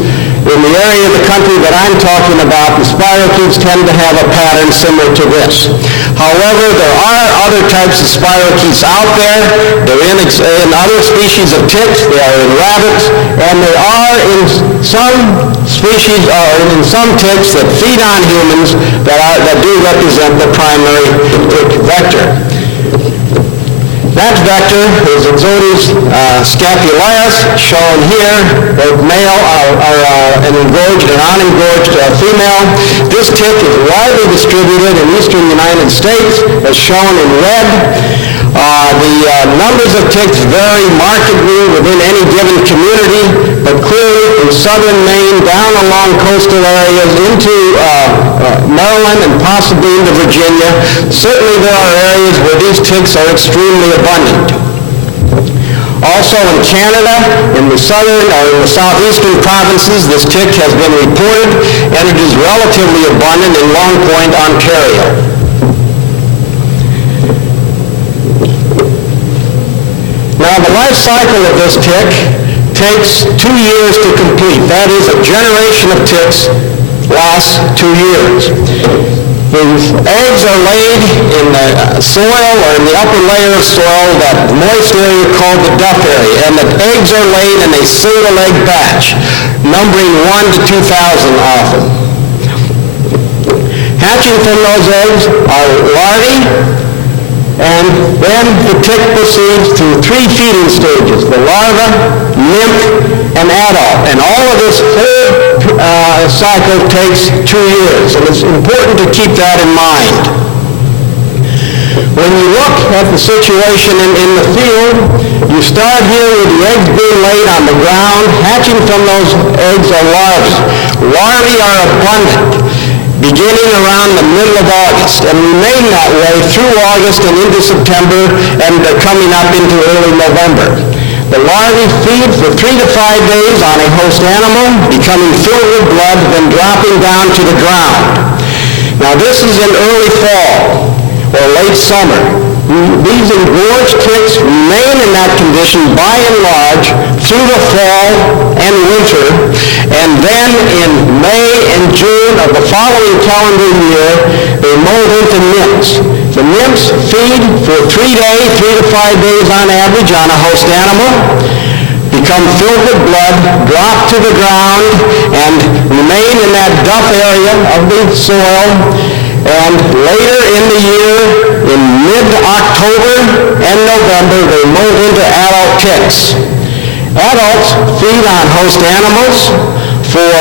in the area of the country that I'm talking about, the spirochetes tend to have a pattern similar to this. However, there are other types of spirochetes out there. They're in other species of ticks, they are in rabbits, and they are in some species, or in some ticks that feed on humans that do represent the primary tick vector. That vector is Ixodes scapularis, shown here, both male and engorged and unengorged female. This tick is widely distributed in eastern United States, as shown in red. The numbers of ticks vary markedly within any given community, but clearly from southern Maine down along coastal areas into Maryland and possibly into Virginia, certainly there are areas where these ticks are extremely abundant. Also in Canada, in the southern or in the southeastern provinces, this tick has been reported, and it is relatively abundant in Long Point, Ontario. Now, the life cycle of this tick takes 2 years to complete. That is, a generation of ticks lasts 2 years. The eggs are laid in the soil or in the upper layer of soil, that moist area called the duff area, and the eggs are laid in a single egg batch, numbering 1 to 2,000 often. Hatching from those eggs are larvae, and then the tick proceeds through 3 feeding stages: the larva, nymph, and adult. And all of this whole cycle takes 2 years, and it's important to keep that in mind. When you look at the situation in the field, you start here with the eggs being laid on the ground. Hatching from those eggs are larvae. Larvae are abundant, beginning around the middle of August, and remain that way through August and into September, and coming up into early November. The larvae feed for 3 to 5 days on a host animal, becoming filled with blood, then dropping down to the ground. Now this is in early fall or late summer. These engorged ticks remain in that condition by and large through the fall and winter, and then in May and June of the following calendar year, they mold into nymphs. The nymphs feed for 3 to 5 days on average on a host animal, become filled with blood, drop to the ground, and remain in that duff area of the soil. And later in the year, in mid-October and November, they mold into adult ticks. Adults feed on host animals for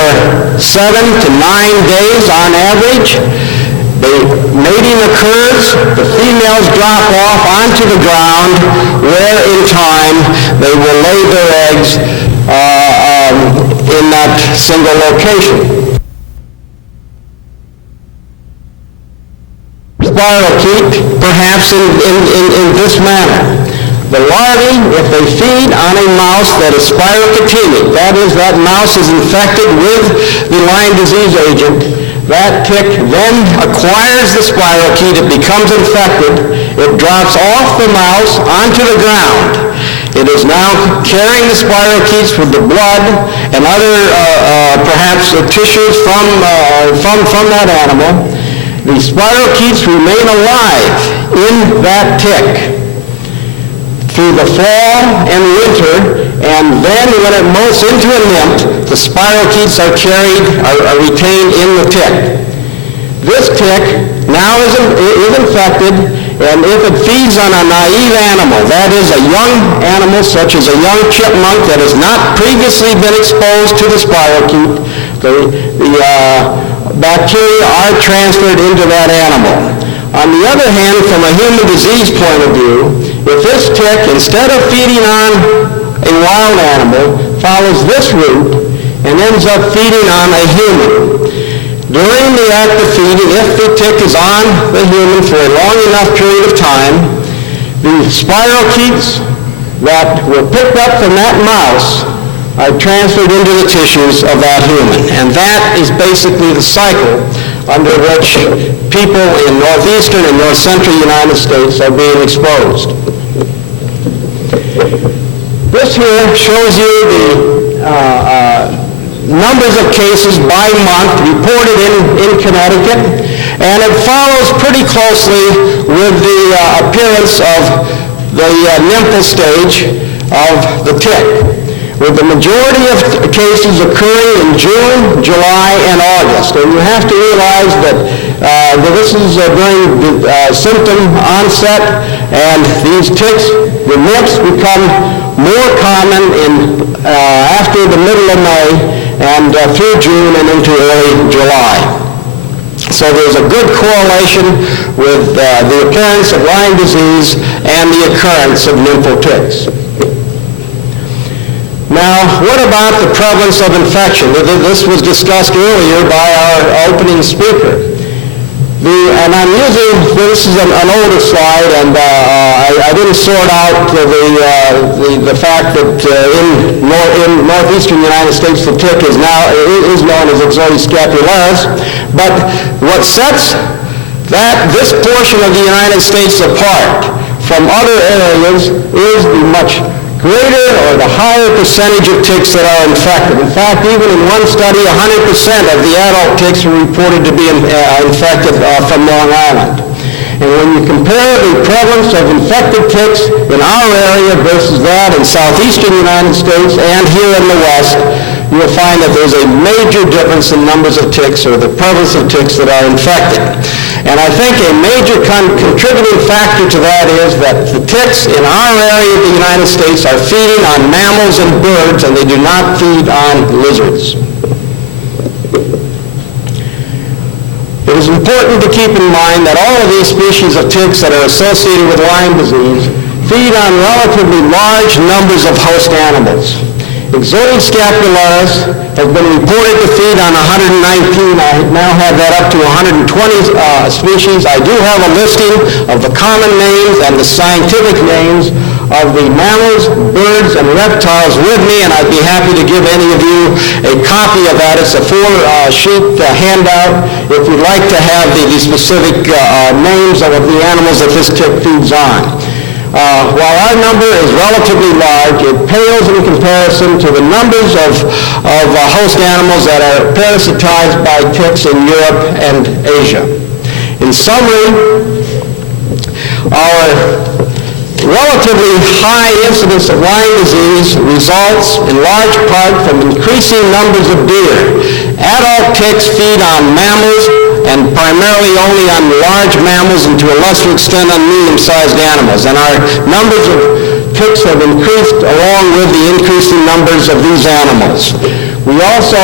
7 to 9 days on average. The mating occurs, the females drop off onto the ground, where in time they will lay their eggs in that single location. Spirochete, perhaps in this manner. The larvae, if they feed on a mouse that is spirochetemic, that is, that mouse is infected with the Lyme disease agent, that tick then acquires the spirochete, it becomes infected, it drops off the mouse onto the ground. It is now carrying the spirochetes with the blood and other perhaps tissues from that animal. The spirochetes remain alive in that tick through the fall and winter, and then when it molts into a nymph, the spirochetes are retained in the tick. This tick now is infected, and if it feeds on a naive animal, that is a young animal such as a young chipmunk that has not previously been exposed to the spirochete, the bacteria are transferred into that animal. On the other hand, from a human disease point of view, if this tick, instead of feeding on a wild animal, follows this route and ends up feeding on a human, during the act of feeding, if the tick is on the human for a long enough period of time, The spirochetes that were picked up from that mouse are transferred into the tissues of that human. And that is basically the cycle under which people in northeastern and north central United States are being exposed. This here shows you the numbers of cases by month reported in Connecticut, and it follows pretty closely with the appearance of the nymphal stage of the tick, with the majority of cases occurring in June, July, and August. And you have to realize that this is during the symptom onset, and these ticks, the nymphs, become more common after the middle of May and through June and into early July. So there's a good correlation with the appearance of Lyme disease and the occurrence of nymphal ticks. Now, what about the prevalence of infection? This was discussed earlier by our opening speaker. And I'm using, this is an older slide, and I didn't sort out the fact that in northeastern United States the tick is known as Ixodes scapularis. But what sets this portion of the United States apart from other areas is the much greater or the higher percentage of ticks that are infected. In fact, even in one study, 100% of the adult ticks were reported to be infected from Long Island. And when you compare the prevalence of infected ticks in our area versus that in southeastern United States and here in the West, you'll find that there's a major difference in numbers of ticks, or the prevalence of ticks that are infected. And I think a major contributing factor to that is that the ticks in our area of the United States are feeding on mammals and birds, and they do not feed on lizards. It is important to keep in mind that all of these species of ticks that are associated with Lyme disease feed on relatively large numbers of host animals. Ixodes scapularis has been reported to feed on 119. I now have that up to 120 species. I do have a listing of the common names and the scientific names of the mammals, birds, and reptiles with me, and I'd be happy to give any of you a copy of that. It's a four-sheet handout if you'd like to have the specific names of the animals that this tick feeds on. While our number is relatively large, it pales in comparison to the numbers of host animals that are parasitized by ticks in Europe and Asia. In summary, our relatively high incidence of Lyme disease results in large part from increasing numbers of deer. Adult ticks feed on mammals, and primarily only on large mammals and to a lesser extent on medium-sized animals. And our numbers of ticks have increased along with the increasing numbers of these animals. We also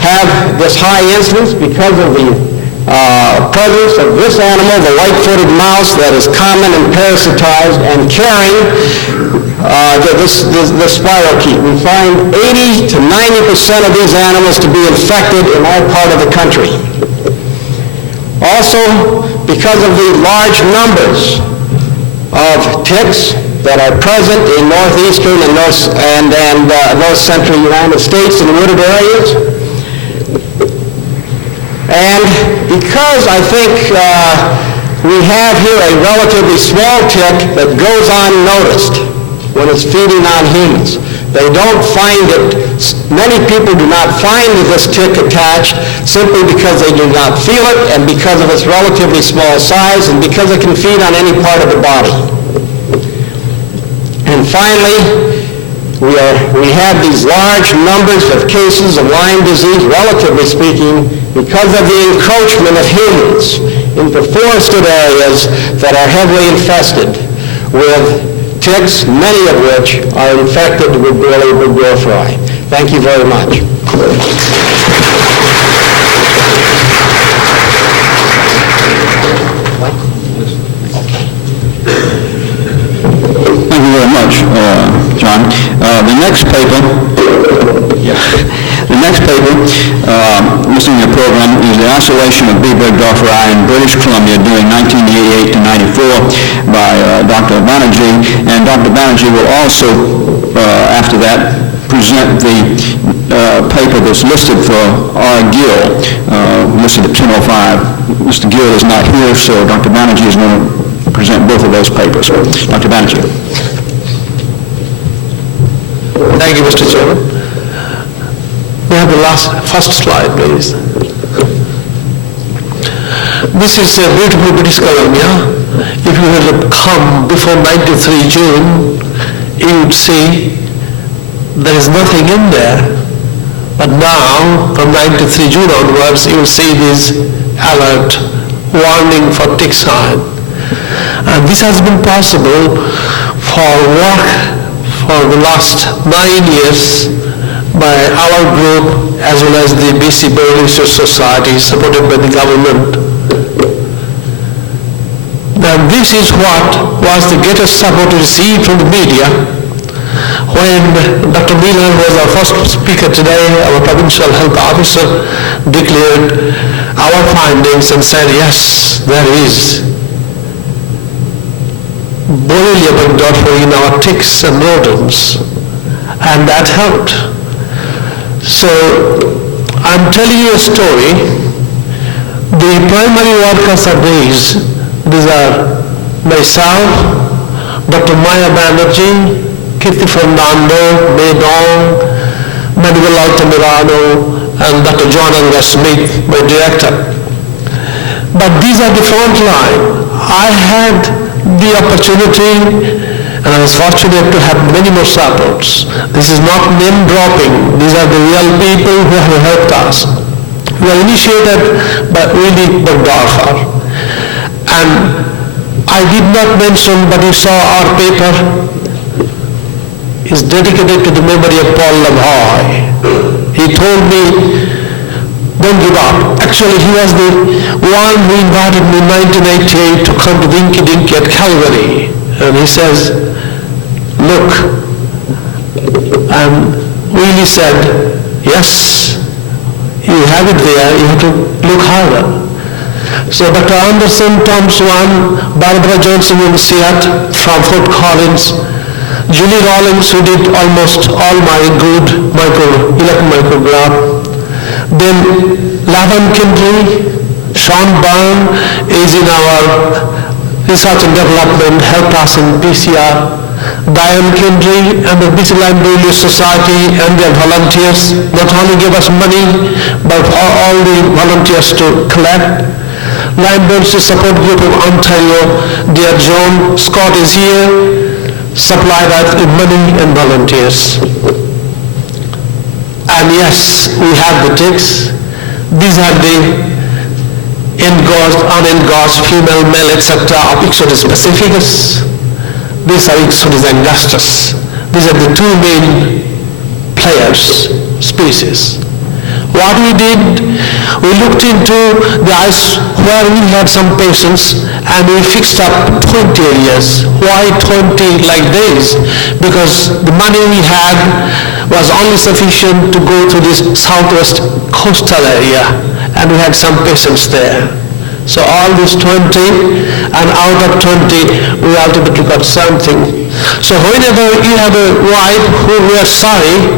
have this high incidence because of the presence of this animal, the white-footed mouse, that is common and parasitized and carrying the spirochete. We find 80 to 90% of these animals to be infected in our part of the country. Also, because of the large numbers of ticks that are present in northeastern and north central United States in wooded areas, and because I think we have here a relatively small tick that goes unnoticed when it's feeding on humans. They don't find it, many people do not find this tick attached simply because they do not feel it, and because of its relatively small size, and because it can feed on any part of the body. And finally, we have these large numbers of cases of Lyme disease, relatively speaking, because of the encroachment of humans into forested areas that are heavily infested with ticks, many of which are infected with borrelia burgdorferi. Thank you very much. Thank you very much, John. The next paper listening to the program, is the isolation of B. Bergdorferi in British Columbia during 1988 to 94 by Dr. Banerjee, and Dr. Banerjee will also, after that, present the paper that's listed for R. Gill, listed at 10:05. Mr. Gill is not here, so Dr. Banerjee is going to present both of those papers. Dr. Banerjee. Thank you, Mr. Chairman. We have the first slide, please. This is beautiful British Columbia. If you had come before 93 June, you would see there is nothing in there. But now, from 93 June onwards, you will see this alert warning for tick sign. And this has been possible for work for the last 9 years by our group as well as the BC Bird Research Society supported by the government. And this is what was the greatest support received from the media when Dr. Miller was our first speaker today. Our provincial health officer declared our findings and said, yes, there is Borrelia burgdorferi in our ticks and rodents, and that helped. So I'm telling you a story. The primary workers are these. These are myself, Dr. Maya Banerjee, Kirti Fernando, May Dong, Manuel Altamirano, and Dr. John Angus Smith, my director. But these are the front line. I had the opportunity, and I was fortunate to have many more supports. This is not name dropping. These are the real people who have helped us. We were initiated by Willie Bergdorfer. And I did not mention, but you saw our paper is dedicated to the memory of Paul Lavoie. He told me, don't give up. Actually, he was the one who invited me in 1988 to come to Dinky Dinky at Calgary. And he says, look, and Willie said, yes, you have it there, you have to look harder. So Dr. Anderson, Tom Swan, Barbara Johnson in Seattle from Fort Collins, Julie Rollins, who did almost all my good electron micrograph. Then Lavan Kindry, Sean Byrne is in our research and development, helped us in PCR. Diane Kindry and the BC Lyme Society and their volunteers not only gave us money, but all the volunteers to collect. Lyme Support Group of Ontario, dear John Scott is here, supplied us with money and volunteers. And yes, we have the ticks. These are the engorged, unengorged, female, male, etc. of Ixodes pacificus. These are Ixodes angustus. These are the two main players, species. What we did, we looked into the ice where we had some patients and we fixed up 20 areas. Why 20 like this? Because the money we had was only sufficient to go to this southwest coastal area, and we had some patients there. So all these 20, and out of 20, we ultimately got something. So whenever you have a wife who wears sari,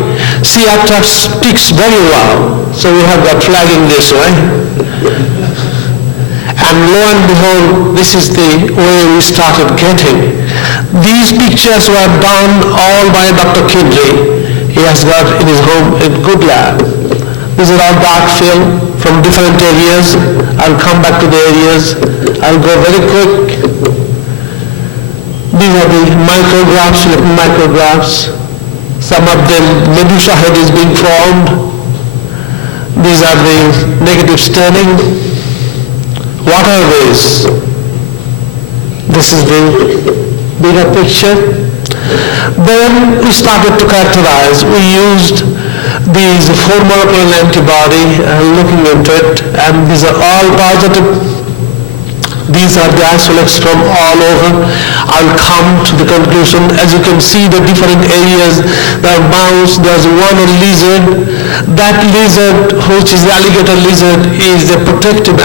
she attracts ticks very well. So we have that flagging this way. And lo and behold, this is the way we started getting. These pictures were done all by Dr. Kindry. He has got in his home a good lab. These are all dark film from different areas. I'll come back to the areas. I'll go very quick. These are the micrographs, little micrographs. Some of them, medusa head is being formed. These are the negative staining. What are these? This is the bigger picture. Then we started to characterize. We used these 4 monoclonal antibody, looking into it, and these are all positive. These are the isolates from all over. I'll come to the conclusion. As you can see, the different areas, there are mouse, there's one lizard. That lizard, which is the alligator lizard, is a protected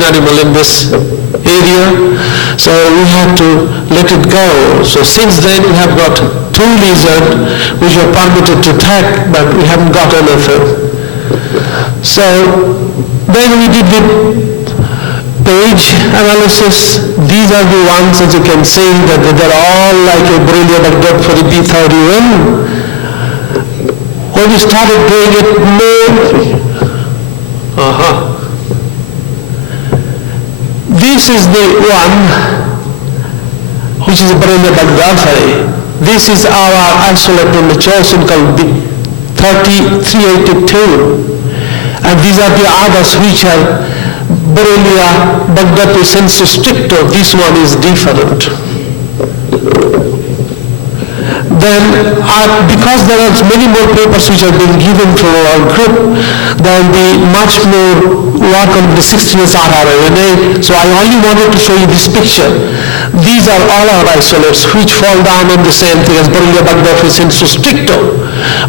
animal in this area. So we have to let it go. So since then we have got 2 lizards which were permitted to attack, but we haven't got anything. So then we did the page analysis. These are the ones, as you can see, that they're all like a Borrelia bug for the B31. When we started doing it more, this is the one which is a Borrelia bug. This is our isolate in the chosen called B382. And these are the others which are Borrelia bug sensu stricto. This one is different. Then, because there are many more papers which have been given to our group, there will be much more work on the 16S rRNA. So I only wanted to show you this picture. These are all our isolates which fall down on the same thing as Borrelia bug sensu stricto.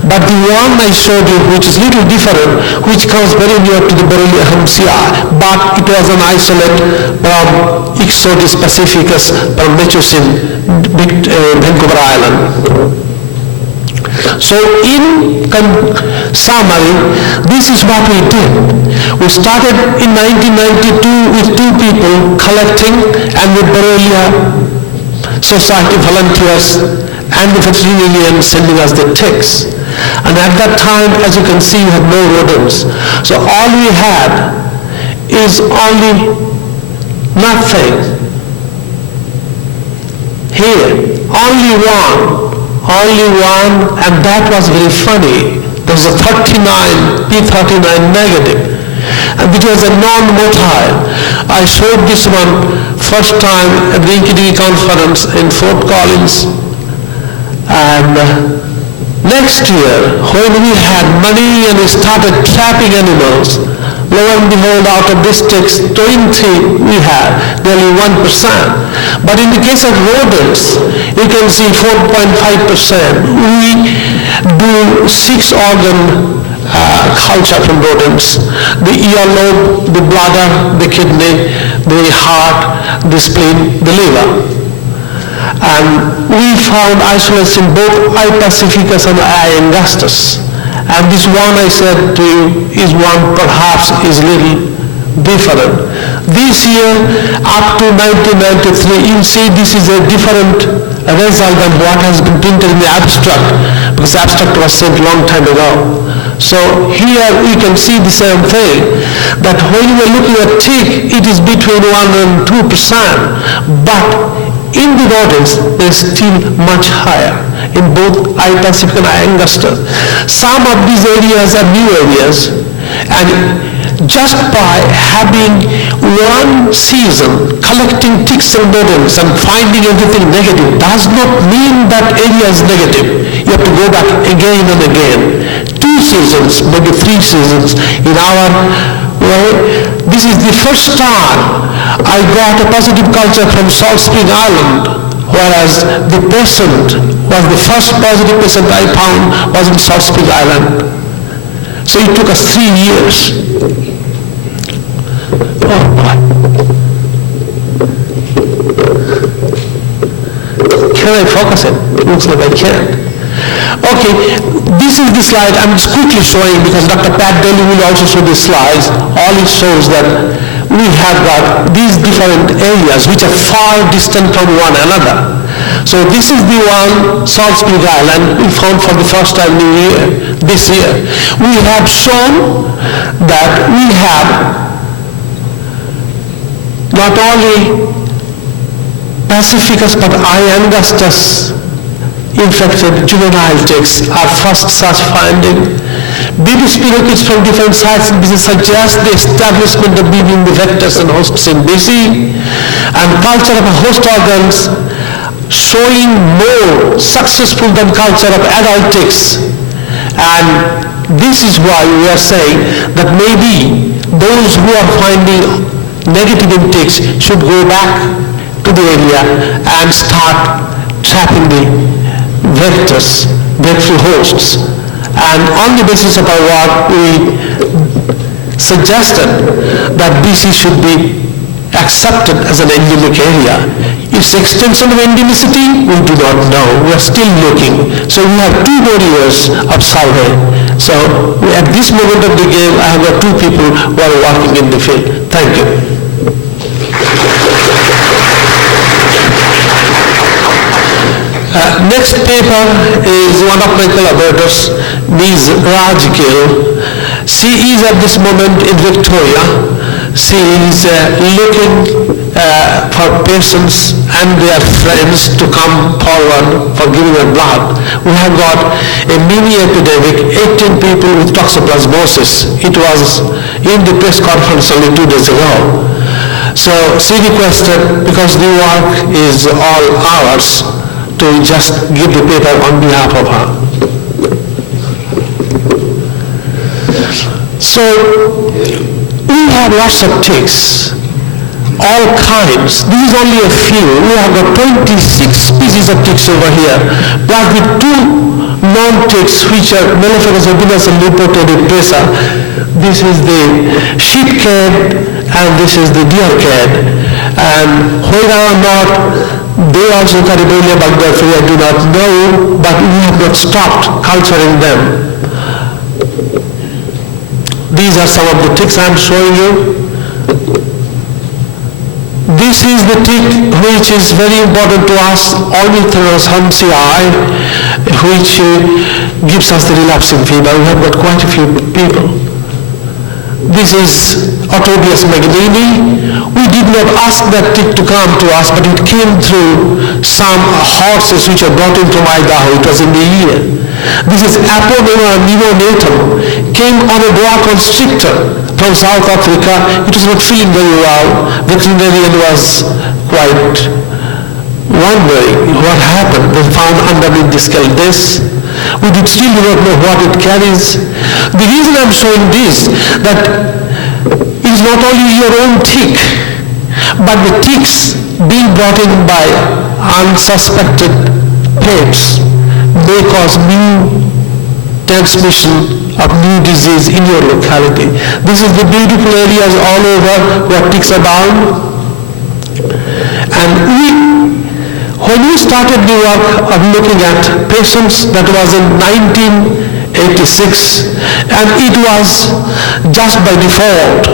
But the one I showed you, which is little different, which comes very near to the Borrelia hamsii, but it was an isolate from Ixodes pacificus from Mechusin, Vancouver Island. So in summary, this is what we did. We started in 1992 with 2 people collecting, and with Borrelia Society volunteers and the veterinarian sending us the ticks. And at that time, as you can see, we had no rodents. So all we had is only nothing. Here, only one, and that was very funny. There was a 39, P39 negative, and it was a non-motile. I showed this one first time at the INKIDB conference in Fort Collins, and next year, when we had money and we started trapping animals, lo and behold, out of districts, 20 we had, nearly 1%. But in the case of rodents, you can see 4.5%. We do 6-organ culture from rodents: the earlobe, the bladder, the kidney, the heart, the spleen, the liver. And we found isolates in both I. pacificus and I. angustus. And this one I said to you is one perhaps is little different. This year up to 1993, you see this is a different result than what has been printed in the abstract, because the abstract was sent a long time ago. So here you can see the same thing, that when we are looking at tick, it is between 1 and 2%, but in the rodents, they're still much higher in both I. pacificus and I. angustus. Some of these areas are new areas, and just by having one season collecting ticks and rodents and finding everything negative does not mean that area is negative. You have to go back again and again. 2 seasons, maybe 3 seasons. In our this is the first time I got a positive culture from Salt Spring Island, whereas the patient was the first positive patient I found was in Salt Spring Island. So it took us 3 years. Oh boy. Can I focus it? Looks like I can't. Okay, this is the slide I'm just quickly showing because Dr. Pat Daly will also show the slides. All it shows that we have got these different areas which are far distant from one another. So this is the one, Salt Spring Island, we found for the first time this year. We have shown that we have not only Pacificus but I. angustus infected juvenile ticks, our first such finding. BB spirochetes from different sites in BC suggest the establishment of BB in the vectors and hosts in BC, and culture of host organs showing more successful than culture of adult ticks. And this is why we are saying that maybe those who are finding negative intakes should go back to the area and start trapping the vectors, vector hosts. And on the basis of our work, we suggested that BC should be accepted as an endemic area. Its extension of endemicity, we do not know. We are still looking. So we have 2 more years of survey. So at this moment of the game, I have got 2 people who are working in the field. Thank you. Next paper is one of my collaborators, Ms. Raj Gill. She is at this moment in Victoria. She is looking for patients and their friends to come forward for giving her blood. We have got a mini epidemic, 18 people with toxoplasmosis. It was in the press conference only 2 days ago. So she requested, because the work is all ours, to just give the paper on behalf of her. So we have lots of ticks, all kinds. This is only a few. We have got 26 species of ticks over here, plus the 2 non-ticks which are Melophagus epinas and Lepotodepressa. This is the sheep cat and this is the deer cat. And whether or not they also carry Borrelia burgdorferi, I do not know, but we have not stopped culturing them. These are some of the ticks I am showing you. This is the tick which is very important to us, Ornithurus hansii, which gives us the relapsing fever. We have got quite a few people. This is Autobius magnini. We did not ask that tick to come to us, but it came through some horses which are brought in from Idaho. It was in the ear. This is Aponeura neonatum. Came on a boa constrictor from South Africa. It was not feeling very well. Veterinarian was quite wondering what happened. They found underneath the skull this. We still do not know what it carries. The reason I'm showing this, that it is not only your own tick, but the ticks being brought in by unsuspected pets may cause new transmission of new disease in your locality. This is the beautiful areas all over where ticks abound. And when we started the work of looking at patients, that was in 1986, and it was just by default,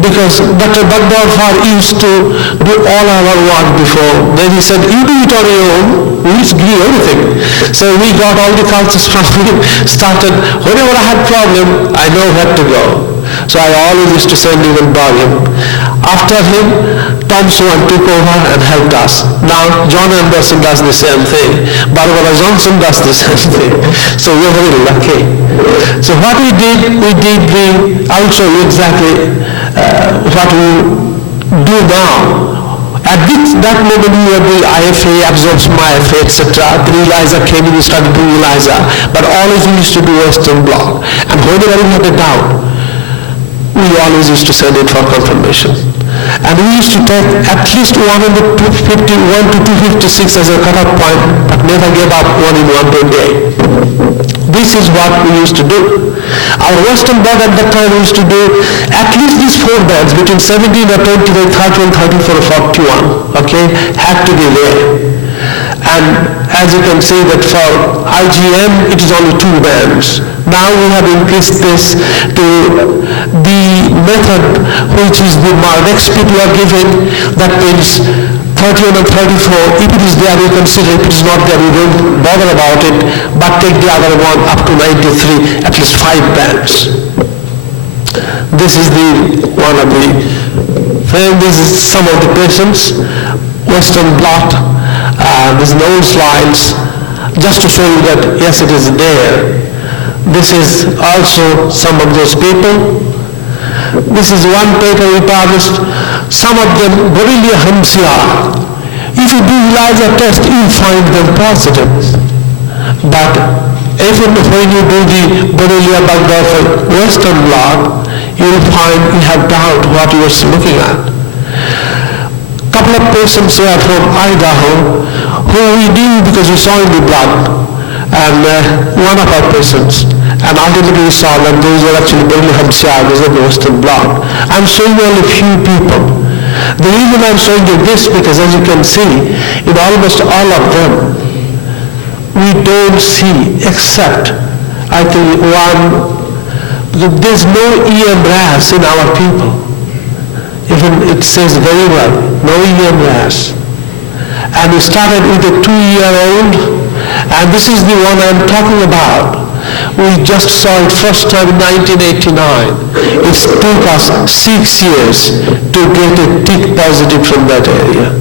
because Dr. Burgdorfer used to do all our work before. Then he said, you do it on your own, we will give you everything. So we got all the cultures from him, started, whenever I had problem, I know where to go. So I always used to send him and bug him. After him, Tom Swan took over and helped us. Now John Anderson does the same thing. Barbara Johnson does the same thing. So we're very lucky. So what we did I'll show you exactly what we do now. At that moment we were doing IFA, absorption, IFA, etc. The ELISA came in, we started doing ELISA. But always we used to do Western blot. And whenever we had a doubt, we always used to send it for confirmation. And we used to take at least 1 to 256 as a cutoff point, but never gave up 1 in 128. This is what we used to do. Our Western blot at that time we used to do at least these 4 bands between 17 or 20, 31, 34, 41, okay, had to be there. And as you can see that for IgM, it is only 2 bands. Now we have increased this to the method which is the Mardex people are giving, that means 31 and 34. If it is there, we consider. If it is not there, we don't bother about it, but take the other one up to 93, at least 5 bands. This is the one of the, this is some of the patients, Western blot. These are the old slides, just to show you that yes, it is there. This is also some of those people. This is one paper we published. Some of them, Borrelia hansii. If you do ELISA test, you find them positive. But even when you do the Borrelia burgdorferi Western blot, you will find you have doubt what you are looking at. couple of patients were from Idaho who we knew because we saw in the blood, and one of our patients, and ultimately we saw that those were actually Birmingham those are the Western blot. I'm showing only few people. The reason I'm showing you this because, as you can see, in almost all of them, we don't see except, I think, there's no EM RAS in our people. Even it says very well, no EM RAS. And we started with a 2-year-old, and this is the one I'm talking about. We just saw it first time in 1989. It took us 6 years to get a tick positive from that area.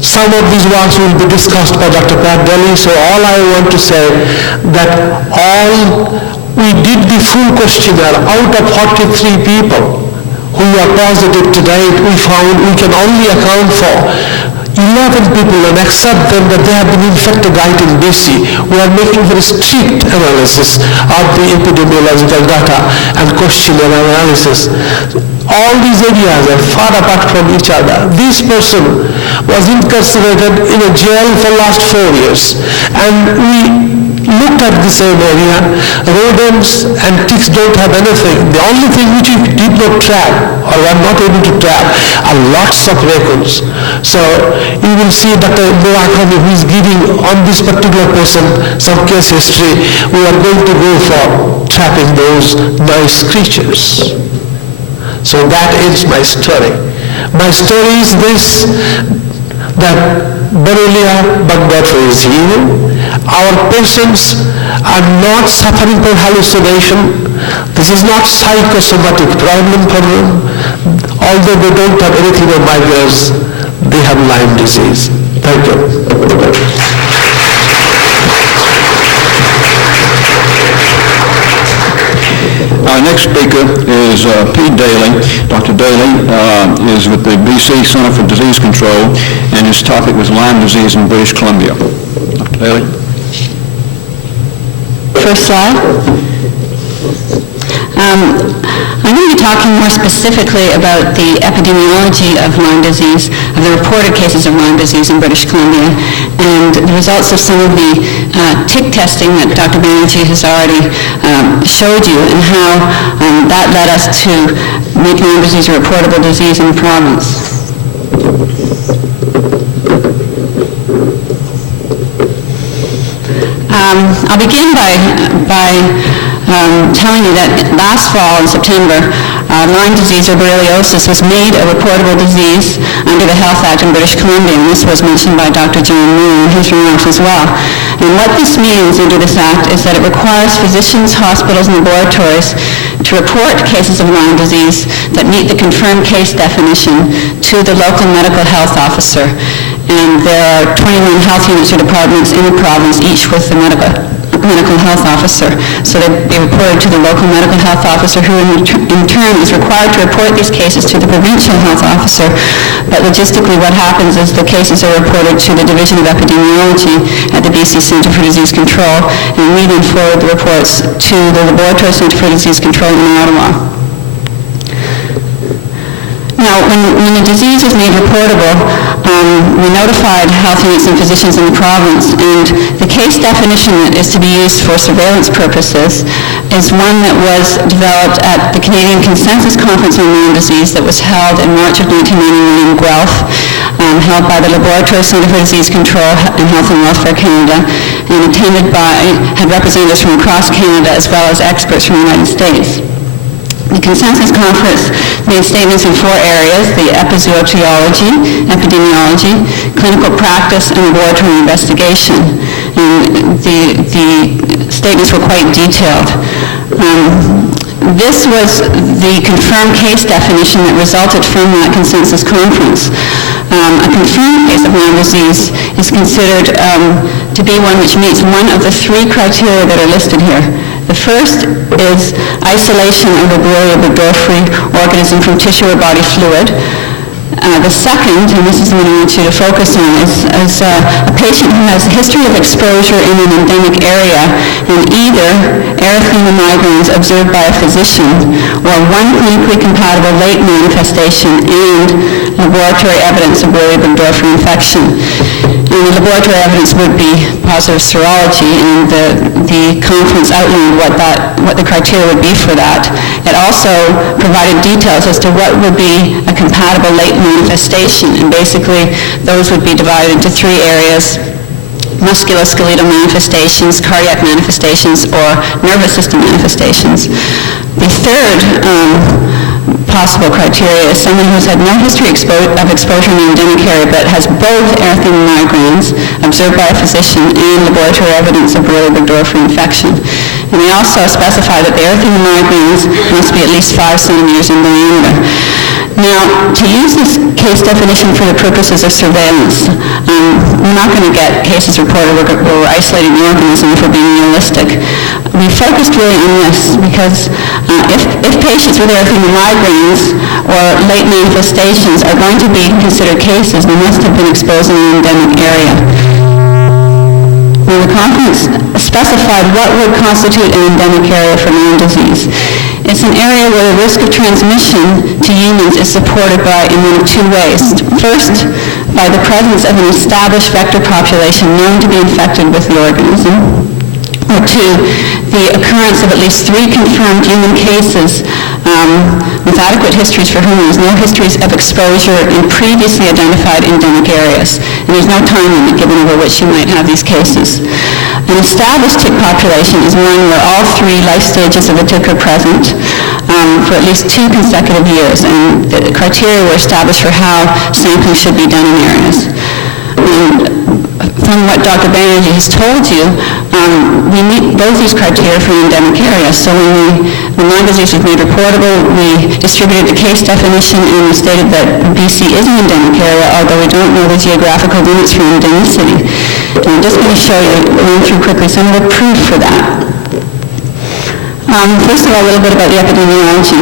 Some of these works will be discussed by Dr. Pat Daly, so all I want to say that we did the full questionnaire. Out of 43 people who are positive today, we found we can only account for 11 people and accept them that they have been infected right in BC. We are making very strict analysis of the epidemiological data and questionnaire analysis. All these areas are far apart from each other. This person was incarcerated in a jail for the last 4 years, and we looked at the same area. Rodents and ticks don't have anything. The only thing which we did not trap, or were not able to trap, are lots of raccoons. So you will see Dr. Murakami, who is giving on this particular person some case history. We are going to go for trapping those nice creatures. So that is my story. My story is this, that Borrelia bugbear is healed. Our patients are not suffering from hallucination. This is not psychosomatic problem for them. Although they don't have anything on migraines, they have Lyme disease. Thank you. Our next speaker is Pete Daly. Dr. Daly is with the BC Center for Disease Control, and his topic was Lyme disease in British Columbia. Dr. Daly. First slide. I'm going to be talking more specifically about the epidemiology of Lyme disease, of the reported cases of Lyme disease in British Columbia, and the results of some of the tick testing that Dr. Banerjee has already showed you, and how that led us to make Lyme disease a reportable disease in the province. I'll begin by telling you that last fall in September, Lyme disease or borreliosis was made a reportable disease under the Health Act in British Columbia, and this was mentioned by Dr. John Moore in his remarks as well. And what this means under this act is that it requires physicians, hospitals, and laboratories to report cases of Lyme disease that meet the confirmed case definition to the local medical health officer. And there are 21 health units or departments in the province, each with the medical health officer. So they'd be reported to the local medical health officer, who in turn is required to report these cases to the provincial health officer. But logistically what happens is the cases are reported to the Division of Epidemiology at the BC Centre for Disease Control, and we then forward the reports to the Laboratory Centre for Disease Control in Ottawa. Now, when the disease was made reportable, we notified health units and physicians in the province, and the case definition that is to be used for surveillance purposes is one that was developed at the Canadian Consensus Conference on Lyme disease that was held in March of 1999 in Guelph, held by the Laboratory Centre for Disease Control and Health and Welfare Canada, and had representatives from across Canada as well as experts from the United States. The Consensus Conference made statements in 4 areas: the epizootiology, epidemiology, clinical practice, and laboratory investigation. And the statements were quite detailed. This was the confirmed case definition that resulted from that Consensus Conference. A confirmed case of Lyme disease is considered to be one which meets one of the 3 criteria that are listed here. The first is isolation of the Borrelia burgdorferi organism from tissue or body fluid. The second, and this is the one I want you to focus on, is a patient who has a history of exposure in an endemic area and either erythema migrans observed by a physician or one clinically compatible late manifestation and laboratory evidence of Burgdorferi infection. And the laboratory evidence would be positive serology, and the conference outlined what the criteria would be for that. It also provided details as to what would be a compatible late manifestation, and basically those would be divided into three areas: musculoskeletal manifestations, cardiac manifestations, or nervous system manifestations. The third possible criteria is someone who's had no history of exposure in the endemic area but has both erythema migrans observed by a physician and laboratory evidence of Burgdorferi infection. And they also specify that the erythema migrans must be at least 5 centimeters in diameter. Now, to use this case definition for the purposes of surveillance, we're not going to get cases reported where we're isolating the organism if we're being realistic. We focused really on this because if patients with erythema migrans or late manifestations are going to be considered cases, they must have been exposed in an endemic area. Now, the conference specified what would constitute an endemic area for Lyme disease. It's an area where the risk of transmission to humans is supported by in one of two ways. First, by the presence of an established vector population known to be infected with the organism. Or two, the occurrence of at least 3 confirmed human cases with adequate histories for whom there is no histories of exposure in previously identified endemic areas. And there's no time limit given over which you might have these cases. An established tick population is one where all 3 life stages of a tick are present for at least 2 consecutive years, and the criteria were established for how sampling should be done in areas. From what Dr. Banerjee has told you, we meet both these criteria for an endemic area. So when Lyme disease was made reportable, we distributed the case definition and we stated that BC is an endemic area, although we don't know the geographical limits for endemicity. And I'm just going to show you, run through quickly some of the proof for that. First of all, a little bit about the epidemiology.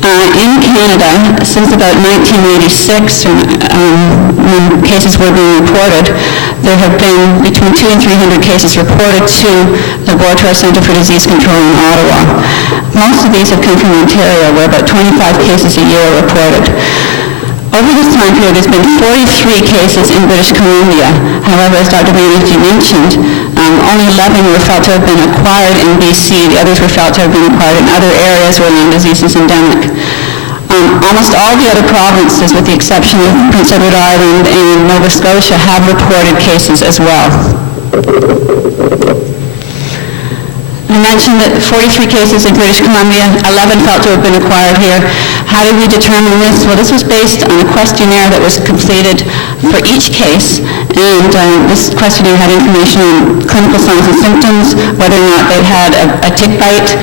In Canada, since about 1986, when cases were being reported, there have been between 200 and 300 cases reported to the Laboratory Centre for Disease Control in Ottawa. Most of these have come from Ontario, where about 25 cases a year are reported. Over this time period, there's been 43 cases in British Columbia. However, as Dr. Banerjee mentioned, only 11 were felt to have been acquired in BC. The others were felt to have been acquired in other areas where Lyme disease is endemic. Almost all the other provinces, with the exception of Prince Edward Island and Nova Scotia, have reported cases as well. I mentioned that 43 cases in British Columbia, 11 felt to have been acquired here. How did we determine this? Well, this was based on a questionnaire that was completed for each case, and this questionnaire had information on clinical signs and symptoms, whether or not they had a tick bite,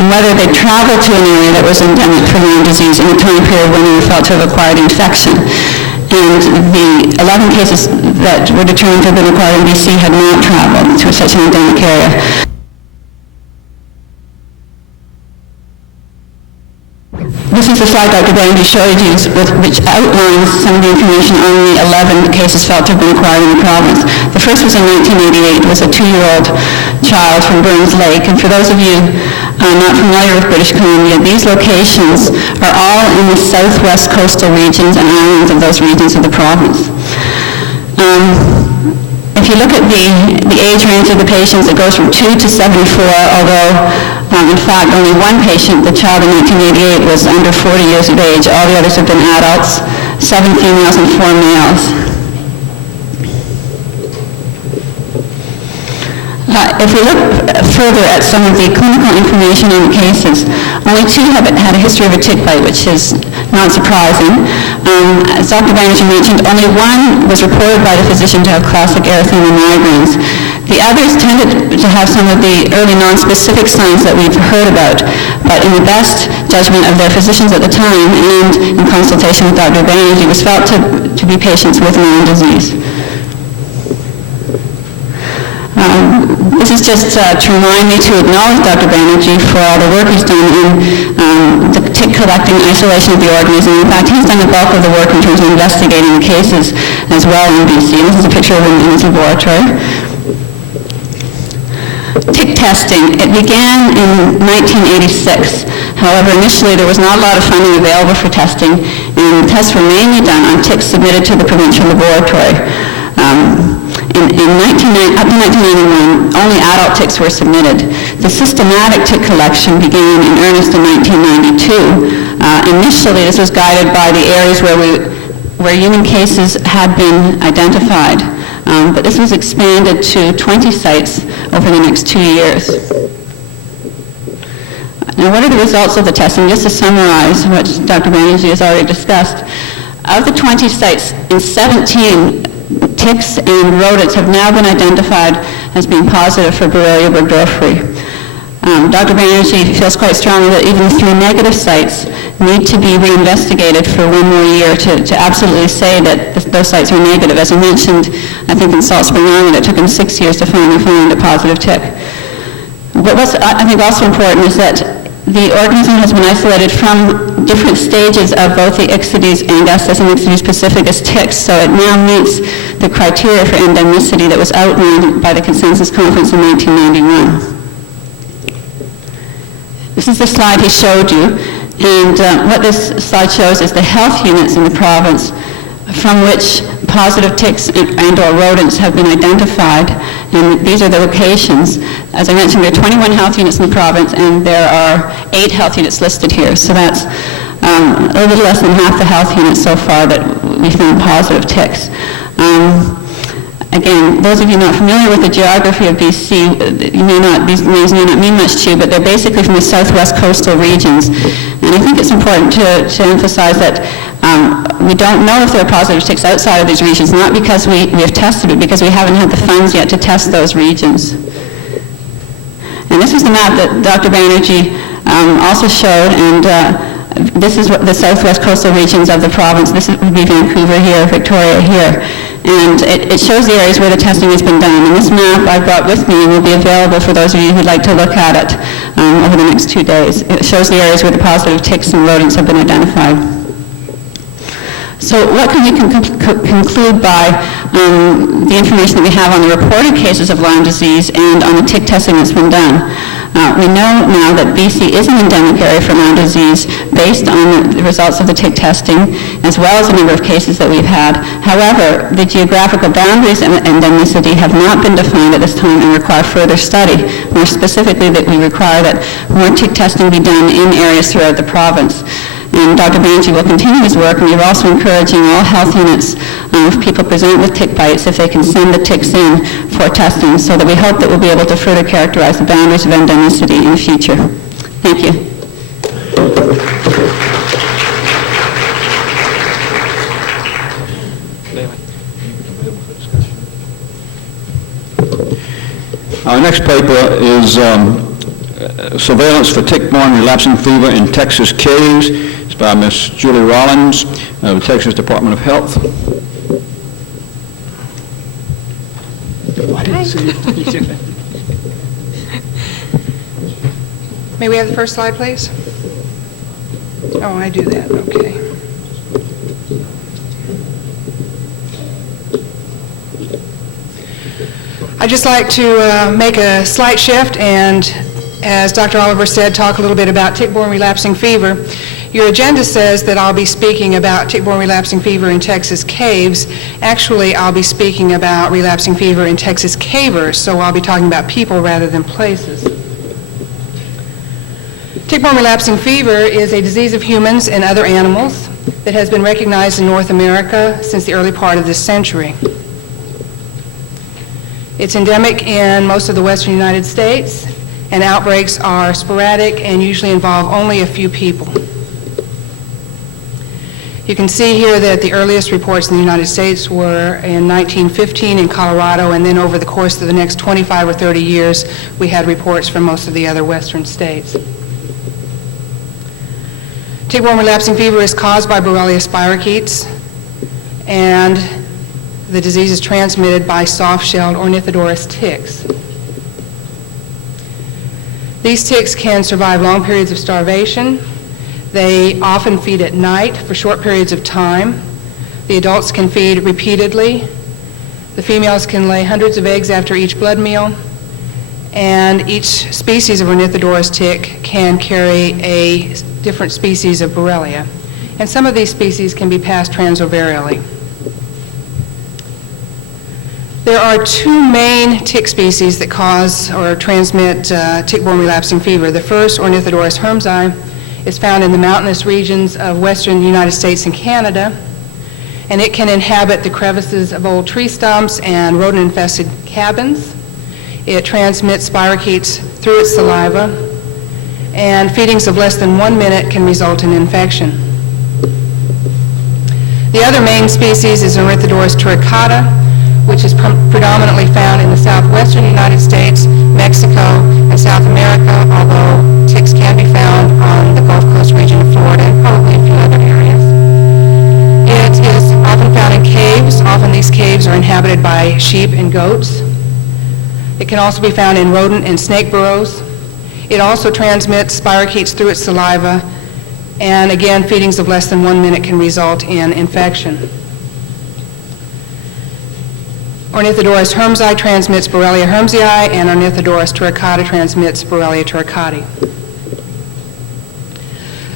and whether they traveled to an area that was endemic for Lyme disease in a time period when they were felt to have acquired infection. And the 11 cases that were determined to have been acquired in BC had not traveled to such an endemic area. This is the slide Dr. Banerjee showed you, which outlines some of the information on the 11 cases felt to have been acquired in the province. The first was in 1988. It was a 2-year-old child from Burns Lake. And for those of you not familiar with British Columbia, these locations are all in the southwest coastal regions and islands of those regions of the province. If you look at the age range of the patients, it goes from 2 to 74, although in fact, only one patient, the child in 1988, was under 40 years of age. All the others have been adults, 7 females and 4 males. If we look further at some of the clinical information in the cases, only 2 have had a history of a tick bite, which is not surprising. As Dr. Banerjee mentioned, only 1 was reported by the physician to have classic erythema migrans. The others tended to have some of the early non-specific signs that we've heard about, but in the best judgment of their physicians at the time and in consultation with Dr. Banerjee, was felt to be patients with Lyme disease. This is just to remind me to acknowledge Dr. Banerjee for all the work he's done in the tick collecting isolation of the organism. In fact, he's done the bulk of the work in terms of investigating the cases as well in BC. And this is a picture of him in his laboratory. Tick testing. It began in 1986. However, initially there was not a lot of funding available for testing, and tests were mainly done on ticks submitted to the provincial laboratory. Up to 1991, only adult ticks were submitted. The systematic tick collection began in earnest in 1992. Initially, this was guided by the areas where human cases had been identified, but this was expanded to 20 sites over the next 2 years. Now, what are the results of the testing? Just to summarize what Dr. Banerjee has already discussed, of the 20 sites, in 17, ticks and rodents have now been identified as being positive for Borrelia burgdorferi. Dr. Banerjee feels quite strongly that even 3 negative sites need to be reinvestigated for 1 more year to absolutely say that those sites are negative. As I mentioned, I think in Salt Spring Island, it took him 6 years to finally find a positive tick. But what's I think also important is that the organism has been isolated from different stages of both the Ixodes angustus and Ixodes pacificus ticks, so it now meets the criteria for endemicity that was outlined by the Consensus Conference in 1991. This is the slide he showed you, and what this slide shows is the health units in the province from which positive ticks and or rodents have been identified, and these are the locations. As I mentioned, there are 21 health units in the province, and there are 8 health units listed here, so that's a little less than half the health units so far that we found positive ticks. Again, those of you not familiar with the geography of BC, these names may not mean much to you, but they're basically from the southwest coastal regions. And I think it's important to emphasize that we don't know if there are positive ticks outside of these regions, not because we have tested it, because we haven't had the funds yet to test those regions. And this was the map that Dr. Banerjee also showed, and this is what the southwest coastal regions of the province. This would be Vancouver here, Victoria here. And it shows the areas where the testing has been done. And this map I brought with me will be available for those of you who'd like to look at it over the next 2 days. It shows the areas where the positive ticks and rodents have been identified. So what can we conclude by the information that we have on the reported cases of Lyme disease and on the tick testing that's been done? We know now that BC is an endemic area for Lyme disease based on the results of the tick testing, as well as the number of cases that we've had. However, the geographical boundaries and endemicity have not been defined at this time and require further study. More specifically, that we require that more tick testing be done in areas throughout the province. And Dr. Banerjee will continue his work, and we're also encouraging all health units, if people present with tick bites, if they can send the ticks in for testing, so that we hope that we'll be able to further characterize the boundaries of endemicity in the future. Thank you. Our next paper is Surveillance for Tick-Borne Relapsing Fever in Texas Caves. It's by Ms. Julie Rollins of the Texas Department of Health. May we have the first slide, please? Oh, I do that, okay. I'd just like to make a slight shift and, as Dr. Oliver said, talk a little bit about tick-borne relapsing fever. Your agenda says that I'll be speaking about tick-borne relapsing fever in Texas caves. Actually, I'll be speaking about relapsing fever in Texas cavers, so I'll be talking about people rather than places. Tick-borne relapsing fever is a disease of humans and other animals that has been recognized in North America since the early part of this century. It's endemic in most of the western United States, and outbreaks are sporadic and usually involve only a few people. You can see here that the earliest reports in the United States were in 1915 in Colorado, and then over the course of the next 25 or 30 years, we had reports from most of the other western states. Tick-borne relapsing fever is caused by Borrelia spirochetes, and the disease is transmitted by soft-shelled ornithodoros ticks. These ticks can survive long periods of starvation. They often feed at night for short periods of time. The adults can feed repeatedly. The females can lay hundreds of eggs after each blood meal. And each species of ornithodoros tick can carry a different species of Borrelia. And some of these species can be passed transovarially. There are two main tick species that cause or transmit tick-borne relapsing fever. The first, Ornithodoros hermsii, is found in the mountainous regions of western United States and Canada, and it can inhabit the crevices of old tree stumps and rodent-infested cabins. It transmits spirochetes through its saliva, and feedings of less than 1 minute can result in infection. The other main species is Ornithodoros turricata, which is predominantly found in the southwestern United States, Mexico, and South America, although ticks can be found on the Gulf Coast region of Florida and probably a few other areas. It is often found in caves. Often these caves are inhabited by sheep and goats. It can also be found in rodent and snake burrows. It also transmits spirochetes through its saliva, and again, feedings of less than 1 minute can result in infection. Ornithodoros hermsii transmits Borrelia hermsii, and Ornithodoros turricata transmits Borrelia turricati.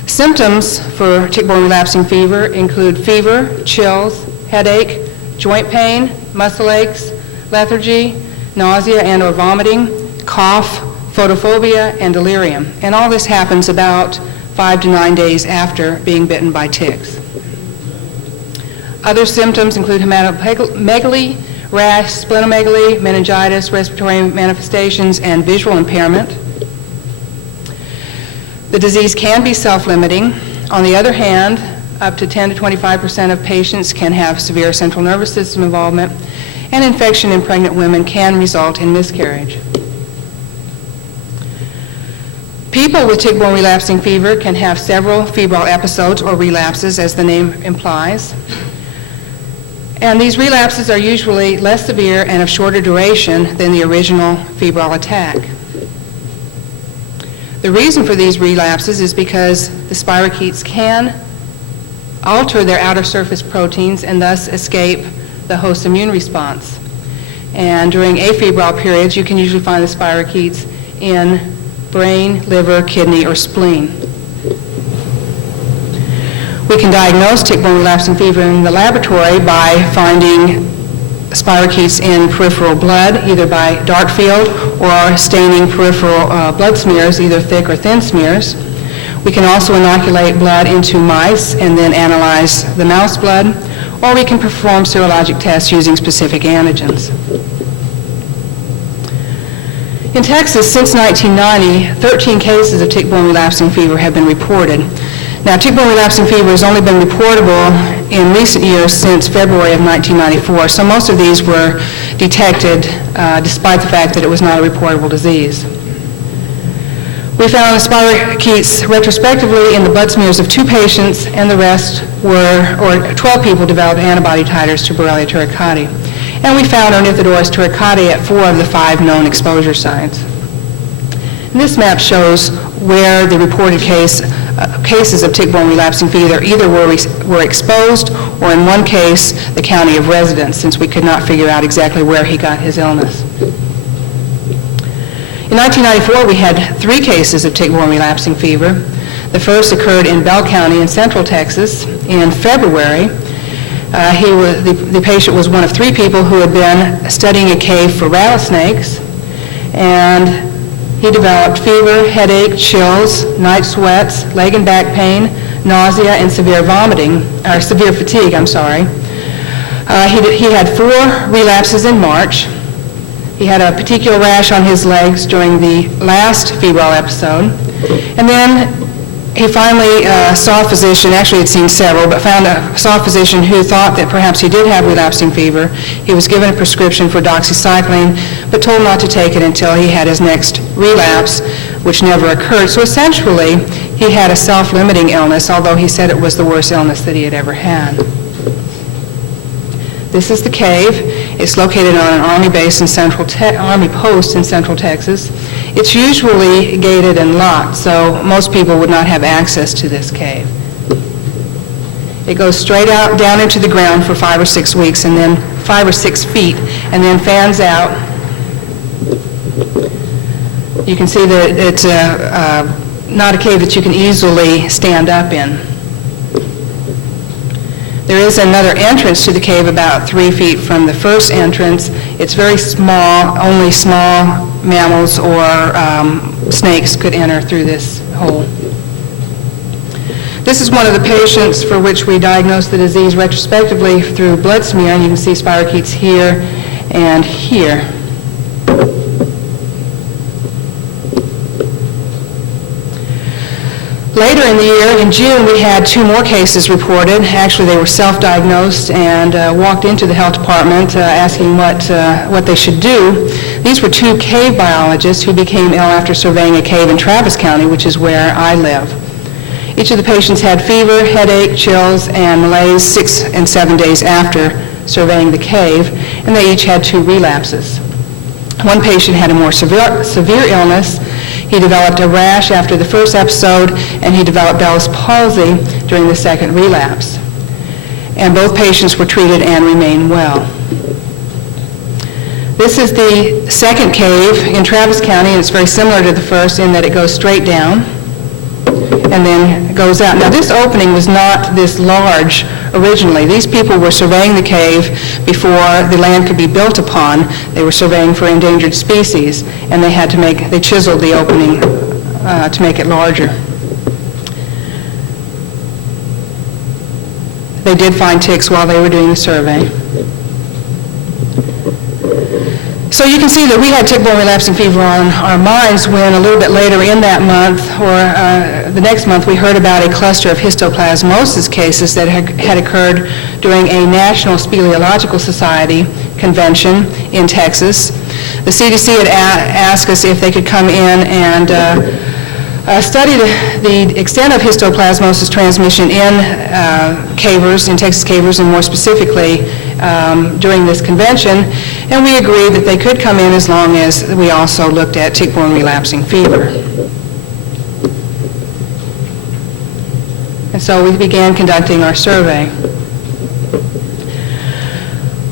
Symptoms for tick-borne relapsing fever include fever, chills, headache, joint pain, muscle aches, lethargy, nausea and or vomiting, cough, photophobia, and delirium. And all this happens about 5 to 9 days after being bitten by ticks. Other symptoms include hematomegaly, rash, splenomegaly, meningitis, respiratory manifestations, and visual impairment. The disease can be self-limiting. On the other hand, up to 10 to 25% of patients can have severe central nervous system involvement, and infection in pregnant women can result in miscarriage. People with tick-borne relapsing fever can have several febrile episodes or relapses, as the name implies. And these relapses are usually less severe and of shorter duration than the original febrile attack. The reason for these relapses is because the spirochetes can alter their outer surface proteins and thus escape the host immune response. And during afebrile periods, you can usually find the spirochetes in brain, liver, kidney, or spleen. We can diagnose tick-borne relapsing fever in the laboratory by finding spirochetes in peripheral blood, either by dark field or staining peripheral blood smears, either thick or thin smears. We can also inoculate blood into mice and then analyze the mouse blood, or we can perform serologic tests using specific antigens. In Texas, since 1990, 13 cases of tick-borne relapsing fever have been reported. Now, tick-borne relapsing fever has only been reportable in recent years since February of 1994, so most of these were detected despite the fact that it was not a reportable disease. We found the spirochetes retrospectively in the blood smears of 2 patients, and the rest or 12 people developed antibody titers to Borrelia turricati. And we found Ornithodoros turricati at 4 of the 5 known exposure sites. And this map shows where the reported cases of tick-borne relapsing fever either were exposed, or in one case, the county of residence, since we could not figure out exactly where he got his illness. In 1994, we had 3 cases of tick-borne relapsing fever. The first occurred in Bell County in central Texas in February. The patient was one of 3 people who had been studying a cave for rattlesnakes, and he developed fever, headache, chills, night sweats, leg and back pain, nausea, and severe fatigue. He had 4 relapses in March. He had a particular rash on his legs during the last febrile episode. And then he finally saw a physician, actually had seen several, but saw a physician who thought that perhaps he did have relapsing fever. He was given a prescription for doxycycline, but told not to take it until he had his next relapse, which never occurred. So essentially, he had a self-limiting illness, although he said it was the worst illness that he had ever had. This is the cave. It's located on an Army base in Army post in Central Texas. It's usually gated and locked, so most people would not have access to this cave. It goes straight out down into the ground for 5 or 6 weeks, and then 5 or 6 feet, and then fans out. You can see that it's not a cave that you can easily stand up in. There is another entrance to the cave about 3 feet from the first entrance. It's very small. Only small mammals or snakes could enter through this hole. This is one of the patients for which we diagnosed the disease retrospectively through blood smear, and you can see spirochetes here and here. Later in the year, in June, we had 2 more cases reported. Actually, they were self-diagnosed and walked into the health department asking what they should do. These were 2 cave biologists who became ill after surveying a cave in Travis County, which is where I live. Each of the patients had fever, headache, chills, and malaise 6 and 7 days after surveying the cave, and they each had 2 relapses. One patient had a more severe illness. He developed a rash after the first episode, and he developed Bell's palsy during the second relapse. And both patients were treated and remain well. This is the second cave in Travis County, and it's very similar to the first in that it goes straight down and then goes out. Now, this opening was not this large originally. These people were surveying the cave before the land could be built upon. They were surveying for endangered species, and they chiseled the opening to make it larger. They did find ticks while they were doing the survey. So you can see that we had tick-borne relapsing fever on our minds when a little bit later in that month, or the next month, we heard about a cluster of histoplasmosis cases that had occurred during a National Speleological Society convention in Texas. The CDC had asked us if they could come in and study the extent of histoplasmosis transmission in cavers, in Texas cavers, and more specifically during this convention, and we agreed that they could come in as long as we also looked at tick-borne relapsing fever. And so we began conducting our survey.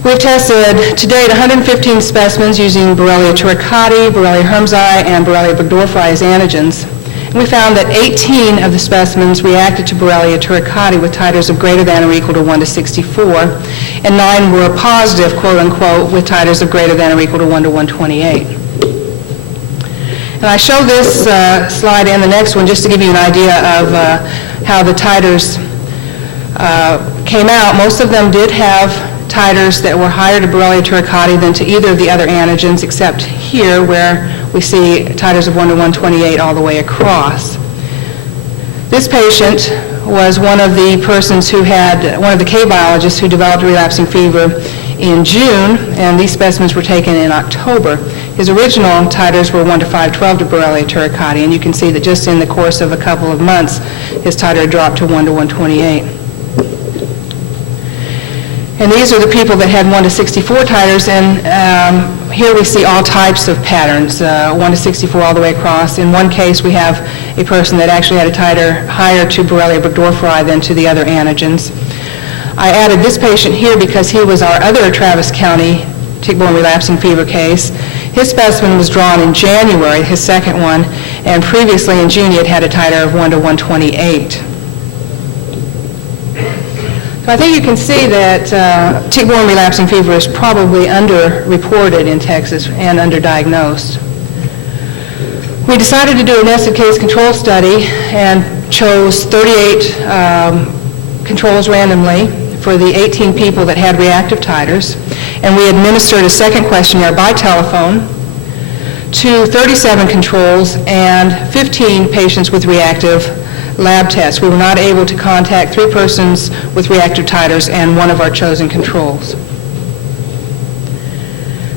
We've tested to date 115 specimens using Borrelia turricati, Borrelia hermsii, and Borrelia burgdorferi as antigens. We found that 18 of the specimens reacted to Borrelia turricati with titers of greater than or equal to 1 to 64, and 9 were positive, quote unquote, with titers of greater than or equal to 1 to 128. And I show this slide and the next one just to give you an idea of how the titers came out. Most of them did have titers that were higher to Borrelia turricati than to either of the other antigens, except here where we see titers of 1 to 128 all the way across. This patient was one of the persons who had, one of the cave biologists who developed relapsing fever in June, and these specimens were taken in October. His original titers were 1 to 512 to Borrelia turricati, and you can see that just in the course of a couple of months, his titer dropped to 1 to 128. And these are the people that had 1 to 64 titers, and here we see all types of patterns, 1 to 64 all the way across. In one case, we have a person that actually had a titer higher to Borrelia burgdorferi than to the other antigens. I added this patient here because he was our other Travis County tick-borne relapsing fever case. His specimen was drawn in January, his second one, and previously in June he had a titer of 1 to 128. So I think you can see that tick-borne relapsing fever is probably underreported in Texas and underdiagnosed. We decided to do a nested case control study and chose 38 controls randomly for the 18 people that had reactive titers, and we administered a second questionnaire by telephone to 37 controls and 15 patients with reactive lab tests. We were not able to contact 3 persons with reactive titers and 1 of our chosen controls.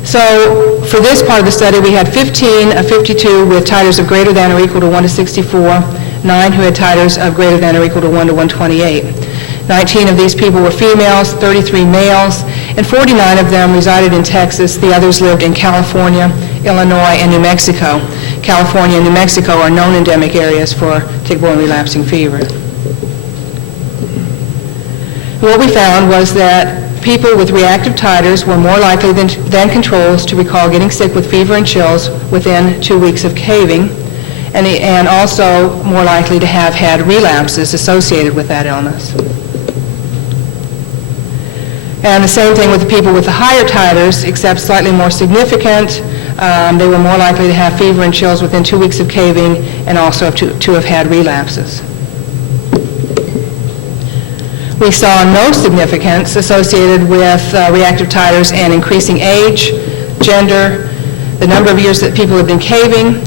So for this part of the study, we had 15 of 52 with titers of greater than or equal to 1 to 64, 9 who had titers of greater than or equal to 1 to 128. 19 of these people were females, 33 males, and 49 of them resided in Texas. The others lived in California, Illinois, and New Mexico. California and New Mexico are known endemic areas for tick-borne relapsing fever. What we found was that people with reactive titers were more likely than controls to recall getting sick with fever and chills within 2 weeks of caving, and also more likely to have had relapses associated with that illness. And the same thing with the people with the higher titers, except slightly more significant. They were more likely to have fever and chills within 2 weeks of caving and also to have had relapses. We saw no significance associated with reactive titers and increasing age, gender, the number of years that people have been caving,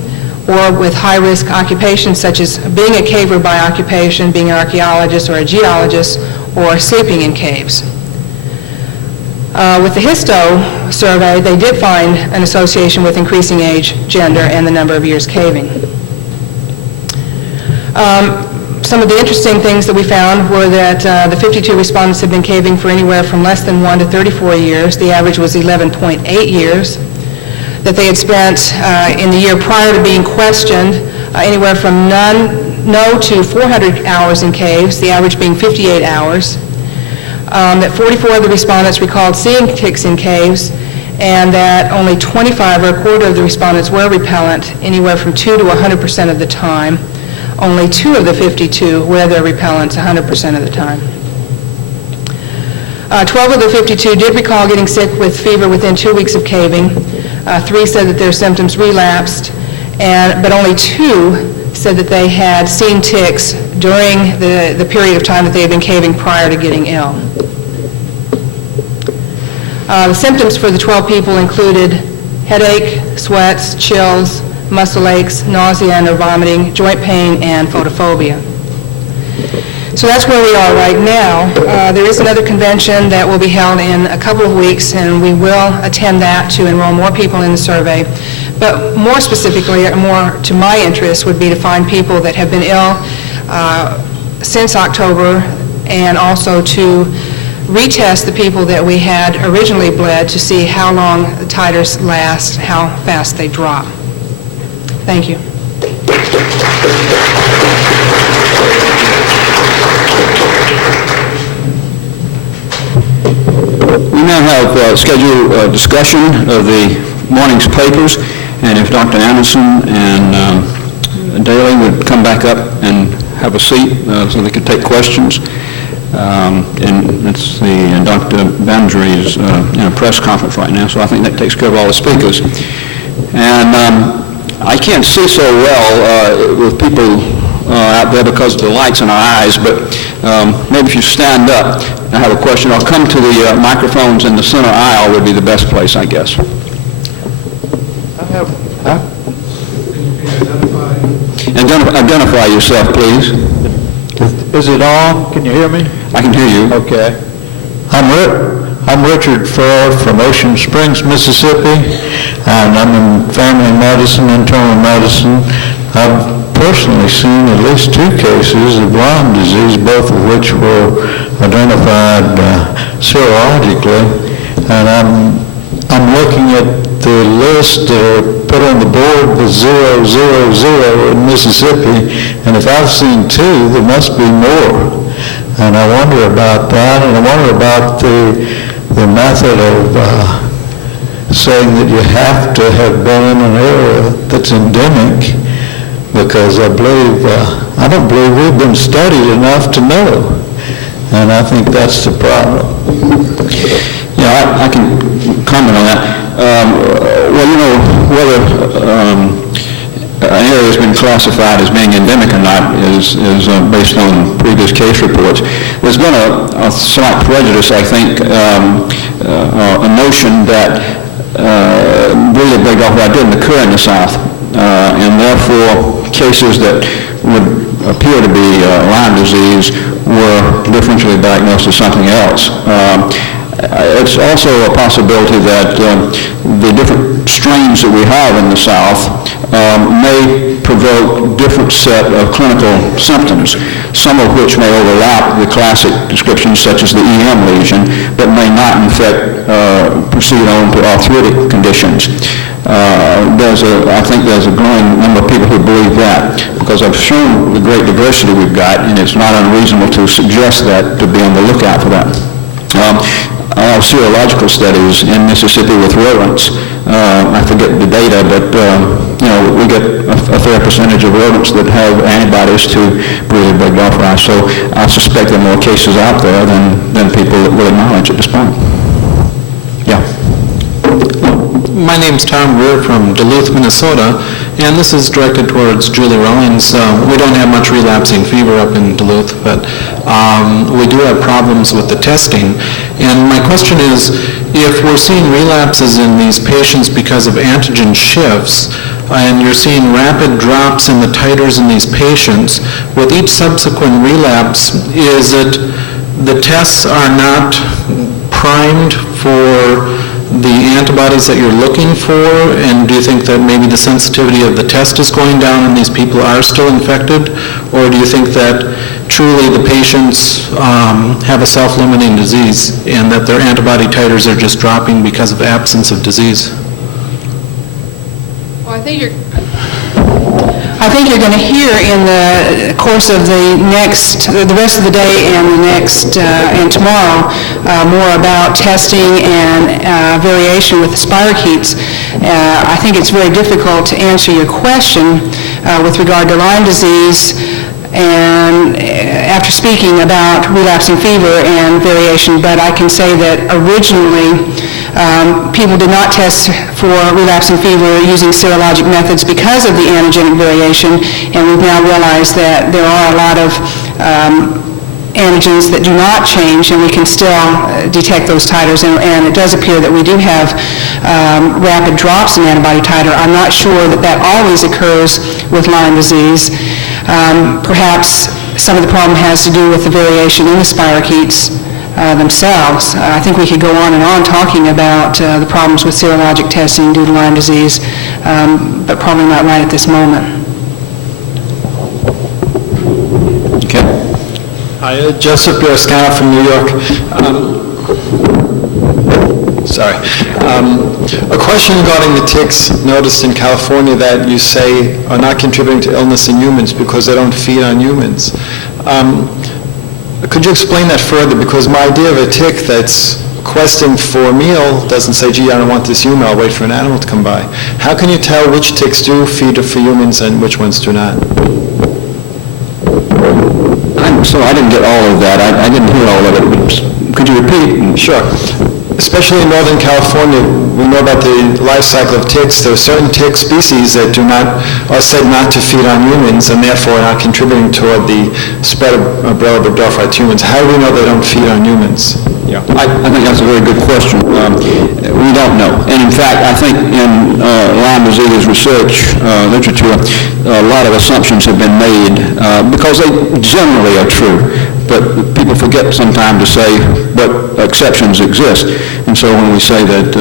or with high-risk occupations such as being a caver by occupation, being an archaeologist or a geologist, or sleeping in caves. With the histo survey, they did find an association with increasing age, gender, and the number of years caving. Some of the interesting things that we found were that the 52 respondents had been caving for anywhere from less than 1 to 34 years. The average was 11.8 years. That they had spent in the year prior to being questioned anywhere from no to 400 hours in caves, the average being 58 hours. That 44 of the respondents recalled seeing ticks in caves, and that only 25 or a quarter of the respondents were repellent, anywhere from 2 to 100% of the time. Only 2 of the 52 were their repellents 100% of the time. 12 of the 52 did recall getting sick with fever within 2 weeks of caving. 3 said that their symptoms relapsed, but only 2 said that they had seen ticks during the period of time that they had been caving prior to getting ill. The symptoms for the 12 people included headache, sweats, chills, muscle aches, nausea and or vomiting, joint pain, and photophobia. So that's where we are right now. There is another convention that will be held in a couple of weeks, and we will attend that to enroll more people in the survey. But more specifically, more to my interest, would be to find people that have been ill since October, and also to retest the people that we had originally bled to see how long the titers last, how fast they drop. Thank you. We now have scheduled a discussion of the morning's papers, and if Dr. Anderson and Daly would come back up and have a seat so they could take questions. And let's see, Dr. Bandry is in a press conference right now, so I think that takes care of all the speakers. And I can't see so well with people out there because of the lights in our eyes, but maybe if you stand up, I have a question. I'll come to the microphones in the center aisle would be the best place, I guess. Identify yourself, please. Is it on? Can you hear me? I can hear you. Okay. I'm Richard Ford from Ocean Springs, Mississippi, and I'm in family medicine, internal medicine. I've personally seen at least 2 cases of Lyme disease, both of which were identified serologically, and I'm looking at the list that are put on the board with 000 in Mississippi, and if I've seen 2, there must be more. And I wonder about that, and I wonder about the method of saying that you have to have been in an area that's endemic, because I don't believe we've been studied enough to know, and I think that's the problem. Yeah, I can comment on that. Well, you know, whether an area has been classified as being endemic or not is based on previous case reports. There's been a slight prejudice, I think, a notion that really big outbreak didn't occur in the South, and therefore cases that would appear to be Lyme disease were differentially diagnosed as something else. It's also a possibility that the different strains that we have in the South may provoke different set of clinical symptoms. some of which may overlap the classic descriptions such as the EM lesion, but may not in fact proceed on to arthritic conditions. I think there's a growing number of people who believe that, because I've shown the great diversity we've got, and it's not unreasonable to suggest that, to be on the lookout for that. Serological studies in Mississippi with rodents. I forget the data, but we get a fair percentage of rodents that have antibodies to Borrelia burgdorferi. So I suspect there are more cases out there than people will acknowledge at this point. Yeah. My name's Tom Greer from Duluth, Minnesota, and this is directed towards Julie Rawlings. We don't have much relapsing fever up in Duluth, but we do have problems with the testing. And my question is, if we're seeing relapses in these patients because of antigen shifts, and you're seeing rapid drops in the titers in these patients, with each subsequent relapse, is it the tests are not primed for the antibodies that you're looking for, and do you think that maybe the sensitivity of the test is going down and these people are still infected, or do you think that truly the patients have a self-limiting disease and that their antibody titers are just dropping because of absence of disease? Well, I think you're going to hear in the course of the rest of the day and and tomorrow more about testing and variation with the spirochetes. I think it's very difficult to answer your question with regard to Lyme disease, and after speaking about relapsing fever and variation, but I can say that originally people did not test for relapsing fever using serologic methods because of the antigenic variation, and we've now realized that there are a lot of antigens that do not change, and we can still detect those titers, and it does appear that we do have rapid drops in antibody titer. I'm not sure that always occurs with Lyme disease. Perhaps some of the problem has to do with the variation in the spirochetes themselves. I think we could go on and on talking about the problems with serologic testing due to Lyme disease, but probably not right at this moment. Okay. Hi, Joseph Bioscano from New York. A question regarding the ticks noticed in California that you say are not contributing to illness in humans because they don't feed on humans. Could you explain that further? Because my idea of a tick that's questing for a meal doesn't say, gee, I don't want this human, I'll wait for an animal to come by. How can you tell which ticks do feed for humans and which ones do not? So I didn't get all of that. I didn't hear all of it. Could you repeat? Sure. Especially in Northern California, we know about the life cycle of ticks. There are certain tick species that are said not to feed on humans and therefore are not contributing toward the spread of Borrelia burgdorferi to humans. How do we know they don't feed on humans? Yeah, I think that's a very good question. We don't know. And in fact, I think in Lyme disease research literature, a lot of assumptions have been made because they generally are true. But people forget sometimes to say what exceptions exist. And so when we say that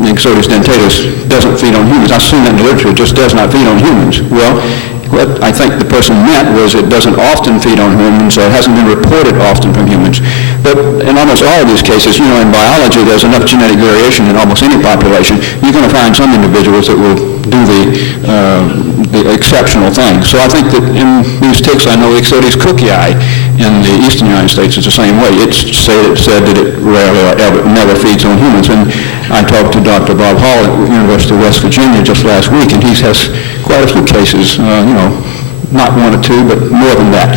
Ixodes dentatus doesn't feed on humans, I've seen that in the literature, it just does not feed on humans. Well, what I think the person meant was it doesn't often feed on humans, or it hasn't been reported often from humans. But in almost all of these cases, in biology, there's enough genetic variation in almost any population. You're going to find some individuals that will do the exceptional thing. So I think that in these ticks, I know Ixodes cookii in the eastern United States is the same way. It said that it rarely or ever never feeds on humans. And I talked to Dr. Bob Hall at the University of West Virginia just last week, and he has quite a few cases, not one or two, but more than that,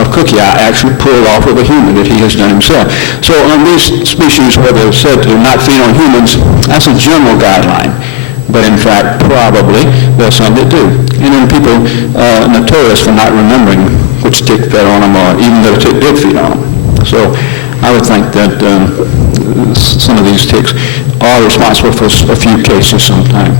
of cookii actually pulled off of a human that he has done himself. So on these species where they're said to not feed on humans, that's a general guideline. But in fact, probably, there's some that do. And then people are notorious for not remembering which tick fed on them, or even though the tick did feed on them. So I would think that some of these ticks are responsible for a few cases sometime.